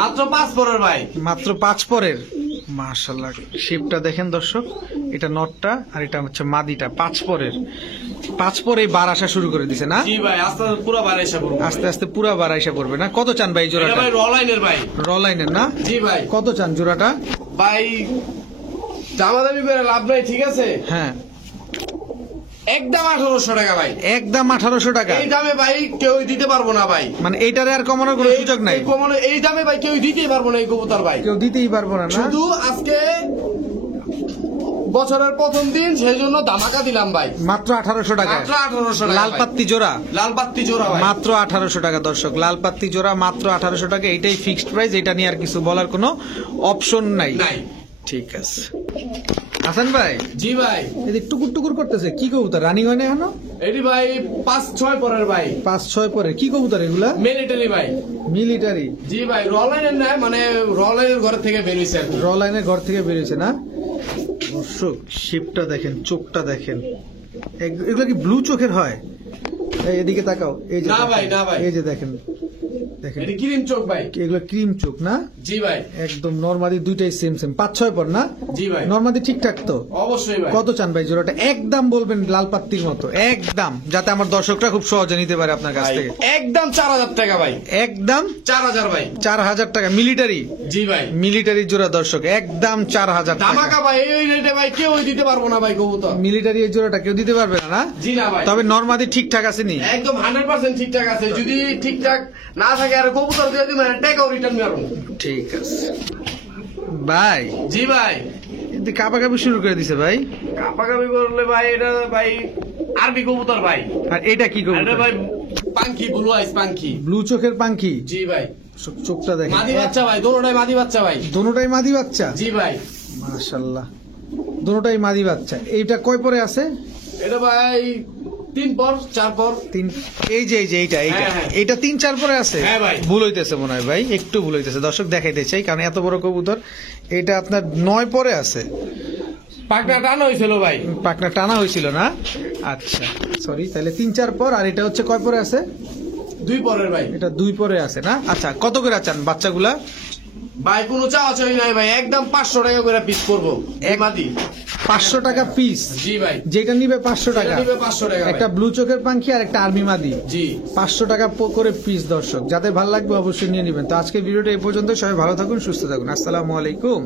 মাত্র 5 পরের ভাই। মাত্র 5 পরের, মাশাআল্লাহ। শেপটা দেখেন দর্শক, এটা নটটা আর এটা হচ্ছে মাদিটা। 5 পরের, 5 পরেই বার আসা শুরু করে দিছে না? জি ভাই, আস্তে আস্তে পুরো বার এসে পড়বো। আস্তে আস্তে পুরা বার আইসা পড়বে না? কত চান ভাই এটা জোড়াটা? ভাই র লাইনের ভাই। র লাইনের না? জি ভাই, কত চান জোড়াটা? ভাই দামাদামি করে লাভ নাই, ঠিক আছে? হ্যাঁ, একদম 1800 টাকা ভাই। একদম 1800 টাকা। এই দামে ভাই কেউ দিতে পারবো না ভাই। মানে এইটারে আর কমানোর কোনো সুযোগ নাই? এই দামে ভাই কেউ দিতেই পারবো না এই কবুতর ভাই। কেউ দিতেই পারবো না না? শুধু আজকে বছরের প্রথম দিন সেই জন্য ধামাকা দিলাম ভাই, মাত্র 1800 টাকা। মাত্র 1800 টাকা লাল ভাই। পাত্তি জোড়া লাল পাত্তি জোড়া ভাই, মাত্র 1800 টাকা দর্শক, লাল পাত্তি জোড়া মাত্র 1800 টাকা। এটাই ফিক্সড প্রাইস, এটা নিয়ে আর কিছু বলার কোনো অপশন নাই। নাই। ঠিক আছে হাসান ভাই, জি ভাই, এদিক টুকুর টুকুর করতেছে কি কবুতর? রানিং হয় না এখনো? এটি ভাই 5-6 পরের ভাই, 5-6 পরে কি কবুতর এগুলা? মিলিটারি ভাই। মিলিটারি। জি ভাই, র লাইনের না, মানে র লাইনের ঘর থেকে বেরিয়েছে এখন। র লাইনের ঘর থেকে বেরিয়েছে না দর্শক? শিপটা দেখেন, চোখটা দেখেন, এগুলো কি ব্লু চোখের হয়? এই এদিকে তাকাও, এই যে না দেখেন, ভাই, না ভাই। এই যে দেখেন, দেখেন এটি ক্রিম চোখ ভাই। এগুলো ক্রিম চোখ না? জি ভাই, একদম নরমালি দুইটাই সেম সেম। 5-6 পর না? জি ভাই, নরমালি ঠিকঠাক তো? অবশ্যই ভাই। কত চান ভাই জোড়াটা? একদম বলবেন লাল পাত্তির মতো, একদম, যাতে আমার দর্শকরা খুব সহজে নিতে পারে আপনার কাছ ভাই, থেকে। একদম 4000 টাকা ভাই, একদম 4000 ভাই। 4000 টাকা মিলিটারি। জি ভাই, মিলিটারি জোড়া দর্শক, একদম 4000 টাকা। ধামাকা ভাই, এই রেটে ভাই কেউ দিতে পারবো না ভাই কবুতর। মিলিটারি এই জোড়াটা কেউ দিতে পারবে না, না? জি না ভাই, তবে নরমালি ঠিকঠাক আছে নি? একদম 100% ঠিকঠাক আছে। যদি ঠিকঠাক না থাকে আর কবুতর দিয়ে দিবেন, টাকাও রিটার্ন মারুন। ঠিক আছে ভাই। জি ভাই, কিন্তু কাপাকাপি শুরু করে দিছে ভাই। কাপাকাপি করলে ভাই এটা ভাই আরবি কবুতর ভাই। আর এটা কি এটা কবুতর? ভাই পাঙ্খি, ব্লু আইস পাঙ্খি। ব্লু চোখের পাখি। জি ভাই, চোখটা দেখেন, মাদি বাচ্চা ভাই, দোনোটাই মাদি বাচ্চা ভাই। দোনোটাই মাদি বাচ্চা। জি ভাই, মাশাআল্লাহ, দোনোটাই মাদি বাচ্চা। এইটা কয় পরে আছে? এটা ভাই 3 পর 4 পর। তিন। এই যে এইটা হ্যাঁ, হ্যাঁ। এইটা 3-4 পরে আছে। হ্যাঁ ভাই। ভুল হইতেছে মনে হয় ভাই, একটু ভুল হইতেছে। দর্শক দেখাইতে চাই, কারণ এত বড় কবুতর। এটা আপনার 9 পরে আছে। পাকনা টানা হয়েছিল ভাই, পাকনা টানা হয়েছিল না? আচ্ছা সরি, তাহলে 3-4 পর। আর এটা হচ্ছে কয় পরে আছে? 2 পরের ভাই। এটা 2 পরে আছে না? আচ্ছা, কত করে চান বাচ্চাগুলা? ভাই কোনো চাওয়া চাই নাই ভাই, একদম 500 টাকা করে পিস করবো এক মাদি। 500 টাকা পিস? জি ভাই, যেটা নিবে 500 টাকা। এটা নিবে 500 টাকা ভাই। একটা ব্লু চোখের পাখি আর একটা আর্মি মাদি। জি, 500 টাকা করে পিস দর্শক। যাদের ভালো লাগবে অবশ্যই নিয়ে নেবেন। তো আজকের ভিডিওটা এই পর্যন্ত। সবাই ভালো থাকুন, সুস্থ থাকুন। আসসালামু আলাইকুম।